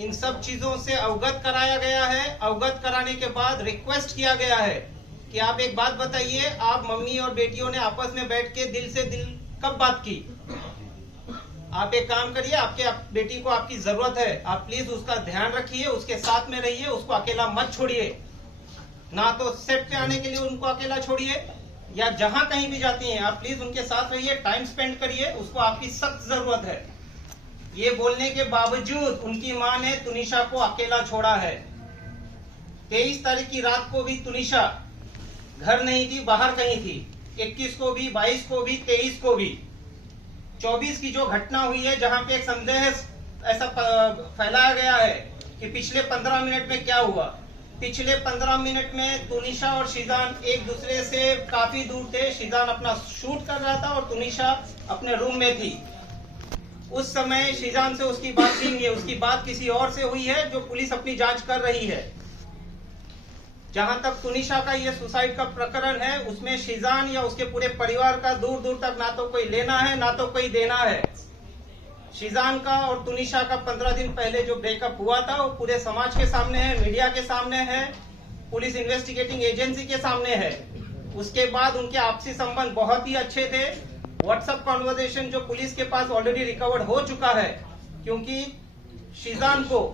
इन सब चीजों से अवगत कराया गया है। अवगत कराने के बाद रिक्वेस्ट किया गया है कि आप एक बात बताइए, आप मम्मी और बेटियों ने आपस में बैठ के दिल से दिल कब बात की, आप एक काम करिए, आपके बेटी को आपकी जरूरत है, आप प्लीज उसका ध्यान रखिए, उसके साथ में रहिए, उसको अकेला मत छोड़िए। ना तो सेट पे आने के लिए उनको अकेला छोड़िए, या जहां कहीं भी जाती हैं आप प्लीज उनके साथ रहिए, टाइम स्पेंड करिए, उसको आपकी सख्त जरूरत है। ये बोलने के बावजूद उनकी मां ने तुनिशा को अकेला छोड़ा है। 23 तारीख की रात को भी तुनिशा घर नहीं थी, बाहर कहीं थी। 21 को भी, 22 को भी, 23 को भी। 24 की जो घटना हुई है, जहां पे एक संदेह ऐसा फैलाया गया है कि पिछले 15 मिनट में क्या हुआ। पिछले 15 मिनट में तुनिशा और शीजान एक दूसरे से काफी दूर थे। शीजान अपना शूट कर रहा था और तुनिशा अपने रूम में थी। उस समय शीजान से उसकी बात नहीं हुई है, उसकी बात किसी और से हुई है, जो पुलिस अपनी जांच कर रही है। जहां तक तुनिशा का ये सुसाइड का प्रकरण है, उसमें शीजान या उसके पूरे परिवार का दूर दूर तक ना तो कोई लेना है ना तो कोई देना है। शीजान का और तुनिशा का 15 दिन पहले जो ब्रेकअप हुआ था, वो पूरे समाज के सामने है, मीडिया के सामने है, पुलिस इन्वेस्टिगेटिंग एजेंसी के सामने है। उसके बाद उनके आपसी संबंध बहुत ही अच्छे थे। व्हाट्सएप कॉन्वर्सेशन जो पुलिस के पास ऑलरेडी रिकवर्ड हो चुका है, क्योंकि शीजान को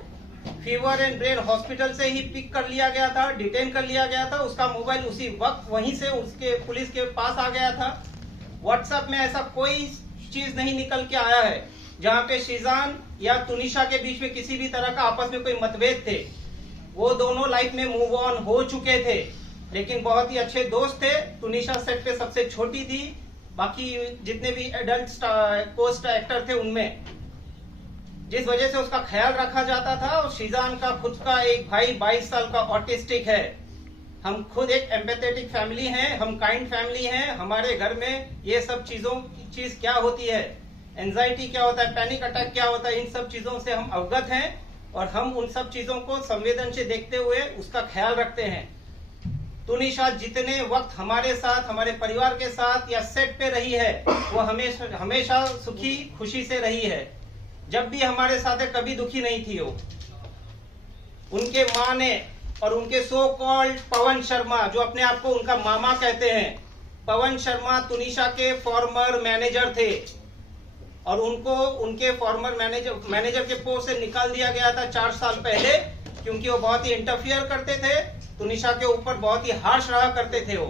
फीवर एंड ब्रेन हॉस्पिटल से ही पिक कर लिया गया था, डिटेन कर लिया गया था। उसका मोबाइल उसी वक्त वहीं से उसके पुलिस के पास आ गया था। व्हाट्सएप में ऐसा कोई चीज नहीं निकल के आया है जहां पे शीजान या तुनिशा के बीच में किसी भी तरह का आपस में कोई मतभेद थे। वो दोनों लाइफ में मूव ऑन हो चुके थे, लेकिन बहुत ही अच्छे दोस्त थे। तुनिशा सेट पे सबसे छोटी थी, बाकी जितने भी एडल्ट कोस्ट एक्टर थे उनमें, जिस वजह से उसका ख्याल रखा जाता था। और शीजान का खुद का एक भाई 22 साल का ऑटिस्टिक है। हम खुद एक एम्पैथेटिक फैमिली हैं, हम काइंड फैमिली हैं। हमारे घर में ये सब चीज क्या होती है, एंजाइटी क्या होता है, पैनिक अटैक क्या होता है, इन सब चीजों से हम अवगत हैं और हम उन सब चीजों को संवेदन से देखते हुए उसका ख्याल रखते हैं। तुनिशा जितने वक्त हमारे साथ, हमारे परिवार के साथ या सेट पे रही है, वो हमेशा सुखी खुशी से रही है। जब भी हमारे साथ है, कभी दुखी नहीं थी वो। उनके माँ ने और उनके सो कॉल्ड पवन शर्मा, जो अपने आप को उनका मामा कहते हैं, पवन शर्मा तुनिशा के फॉर्मर मैनेजर थे और उनको उनके फॉर्मर मैनेजर के पोस्ट से निकाल दिया गया था 4 साल पहले, क्योंकि वो बहुत ही इंटरफियर करते थे, तुनिशा के ऊपर बहुत ही हार्श रहा करते थे वो।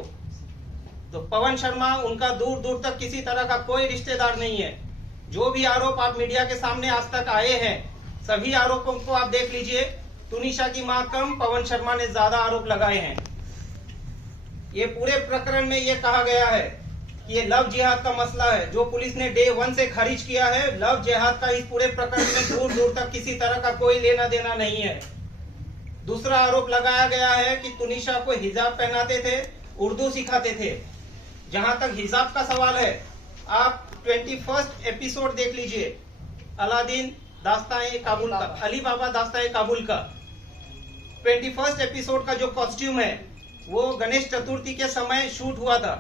तो पवन शर्मा उनका दूर दूर तक किसी तरह का कोई रिश्तेदार नहीं है। जो भी आरोप आप मीडिया के सामने आज तक आए हैं, सभी आरोपों को आप देख लीजिए। तुनिशा की मां कम, पवन शर्मा ने ज्यादा आरोप लगाए हैं। ये पूरे प्रकरण में ये कहा गया है कि ये लव जिहाद का मसला है, जो पुलिस ने डे 1 से खारिज किया है। लव जिहाद का इस पूरे प्रकरण में दूर दूर तक किसी तरह का कोई लेना देना नहीं है। दूसरा आरोप लगाया गया है कि तुनिशा को हिजाब पहनाते थे, उर्दू सिखाते थे। जहां तक हिजाब का सवाल है, आप 21st एपिसोड देख लीजिए, अलादीन दास्ताए काबुल का, अली बाबा दास्ताए काबुल का 21st एपिसोड का जो कॉस्ट्यूम है, वो गणेश चतुर्थी के समय शूट हुआ था।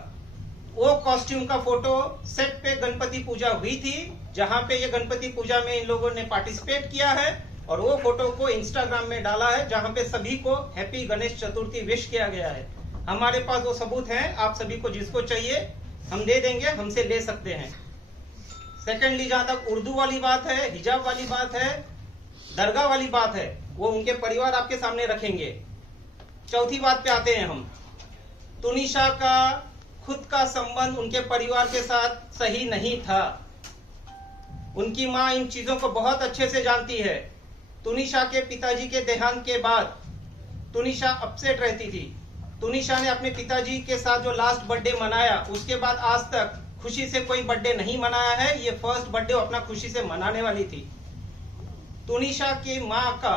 वो कॉस्ट्यूम का फोटो सेट पे गणपति पूजा हुई थी, जहां पे ये गणपति पूजा में इन लोगों ने पार्टिसिपेट किया है और वो फोटो को इंस्टाग्राम में डाला है, जहां पे सभी को हैप्पी गणेश चतुर्थी विश किया गया है। हमारे पास वो सबूत हैं, आप सभी को जिसको चाहिए हम दे देंगे, हमसे ले सकते हैं। सेकेंडली, जहां तक उर्दू वाली बात है, हिजाब वाली बात है, दरगाह वाली बात है, वो उनके परिवार आपके सामने रखेंगे। चौथी बात पे आते हैं हम। तुनिशा का खुद का संबंध उनके परिवार के साथ सही नहीं था। उनकी मां इन चीजों को बहुत अच्छे से जानती है। तुनिशा के पिताजी के देहांत के बाद तुनिशा अपसेट रहती थी। तुनिशा ने अपने पिताजी के साथ जो लास्ट बर्थडे मनाया, उसके बाद आज तक खुशी से कोई बर्थडे नहीं मनाया है। ये फर्स्ट बर्थडे अपना खुशी से मनाने वाली थी। तुनिशा की मां का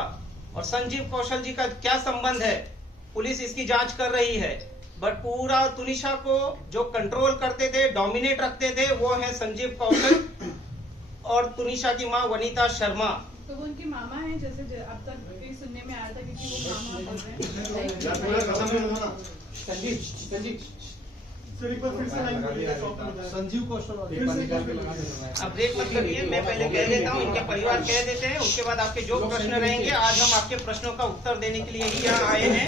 और संजीव कौशल जी का क्या संबंध है, पुलिस इसकी जांच कर रही है। बट पूरा तुनिशा को जो कंट्रोल करते थे, डोमिनेट रखते थे, वो है संजीव कौशल और तुनिशा की मां वनीता शर्मा। तो वो उनके मामा हैं, जैसे अब तक सुनने में आया था, क्योंकि वो मामा बोल रहे हैं। संजीव कौशल। अब ब्रेक मत करिए, मैं पहले कह देता हूँ, इनके परिवार कह देते हैं, उसके बाद आपके जो प्रश्न रहेंगे। आज हम आपके प्रश्नों का उत्तर देने के लिए ही यहाँ आए हैं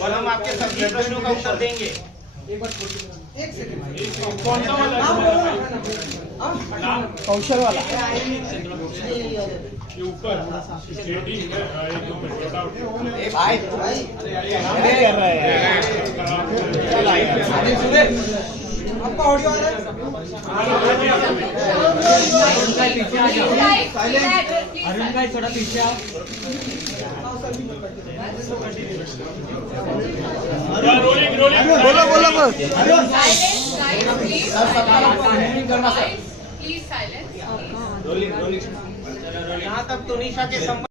और हम आपके सभी प्रश्नों का उत्तर देंगे। एक बार एक सेकंड कौन सा वाला नाम? कौशल वाला ये ऊपर जेडी है, एक दो मिनट बता। भाई कर रहा है आपका ऑडियो आ रहा है अरुण भाई थोड़ा पीछे आओ। रोलिंग रोलिंग बोलो प्लीज साइलेंस। जहाँ तक तुनिशा के संबंध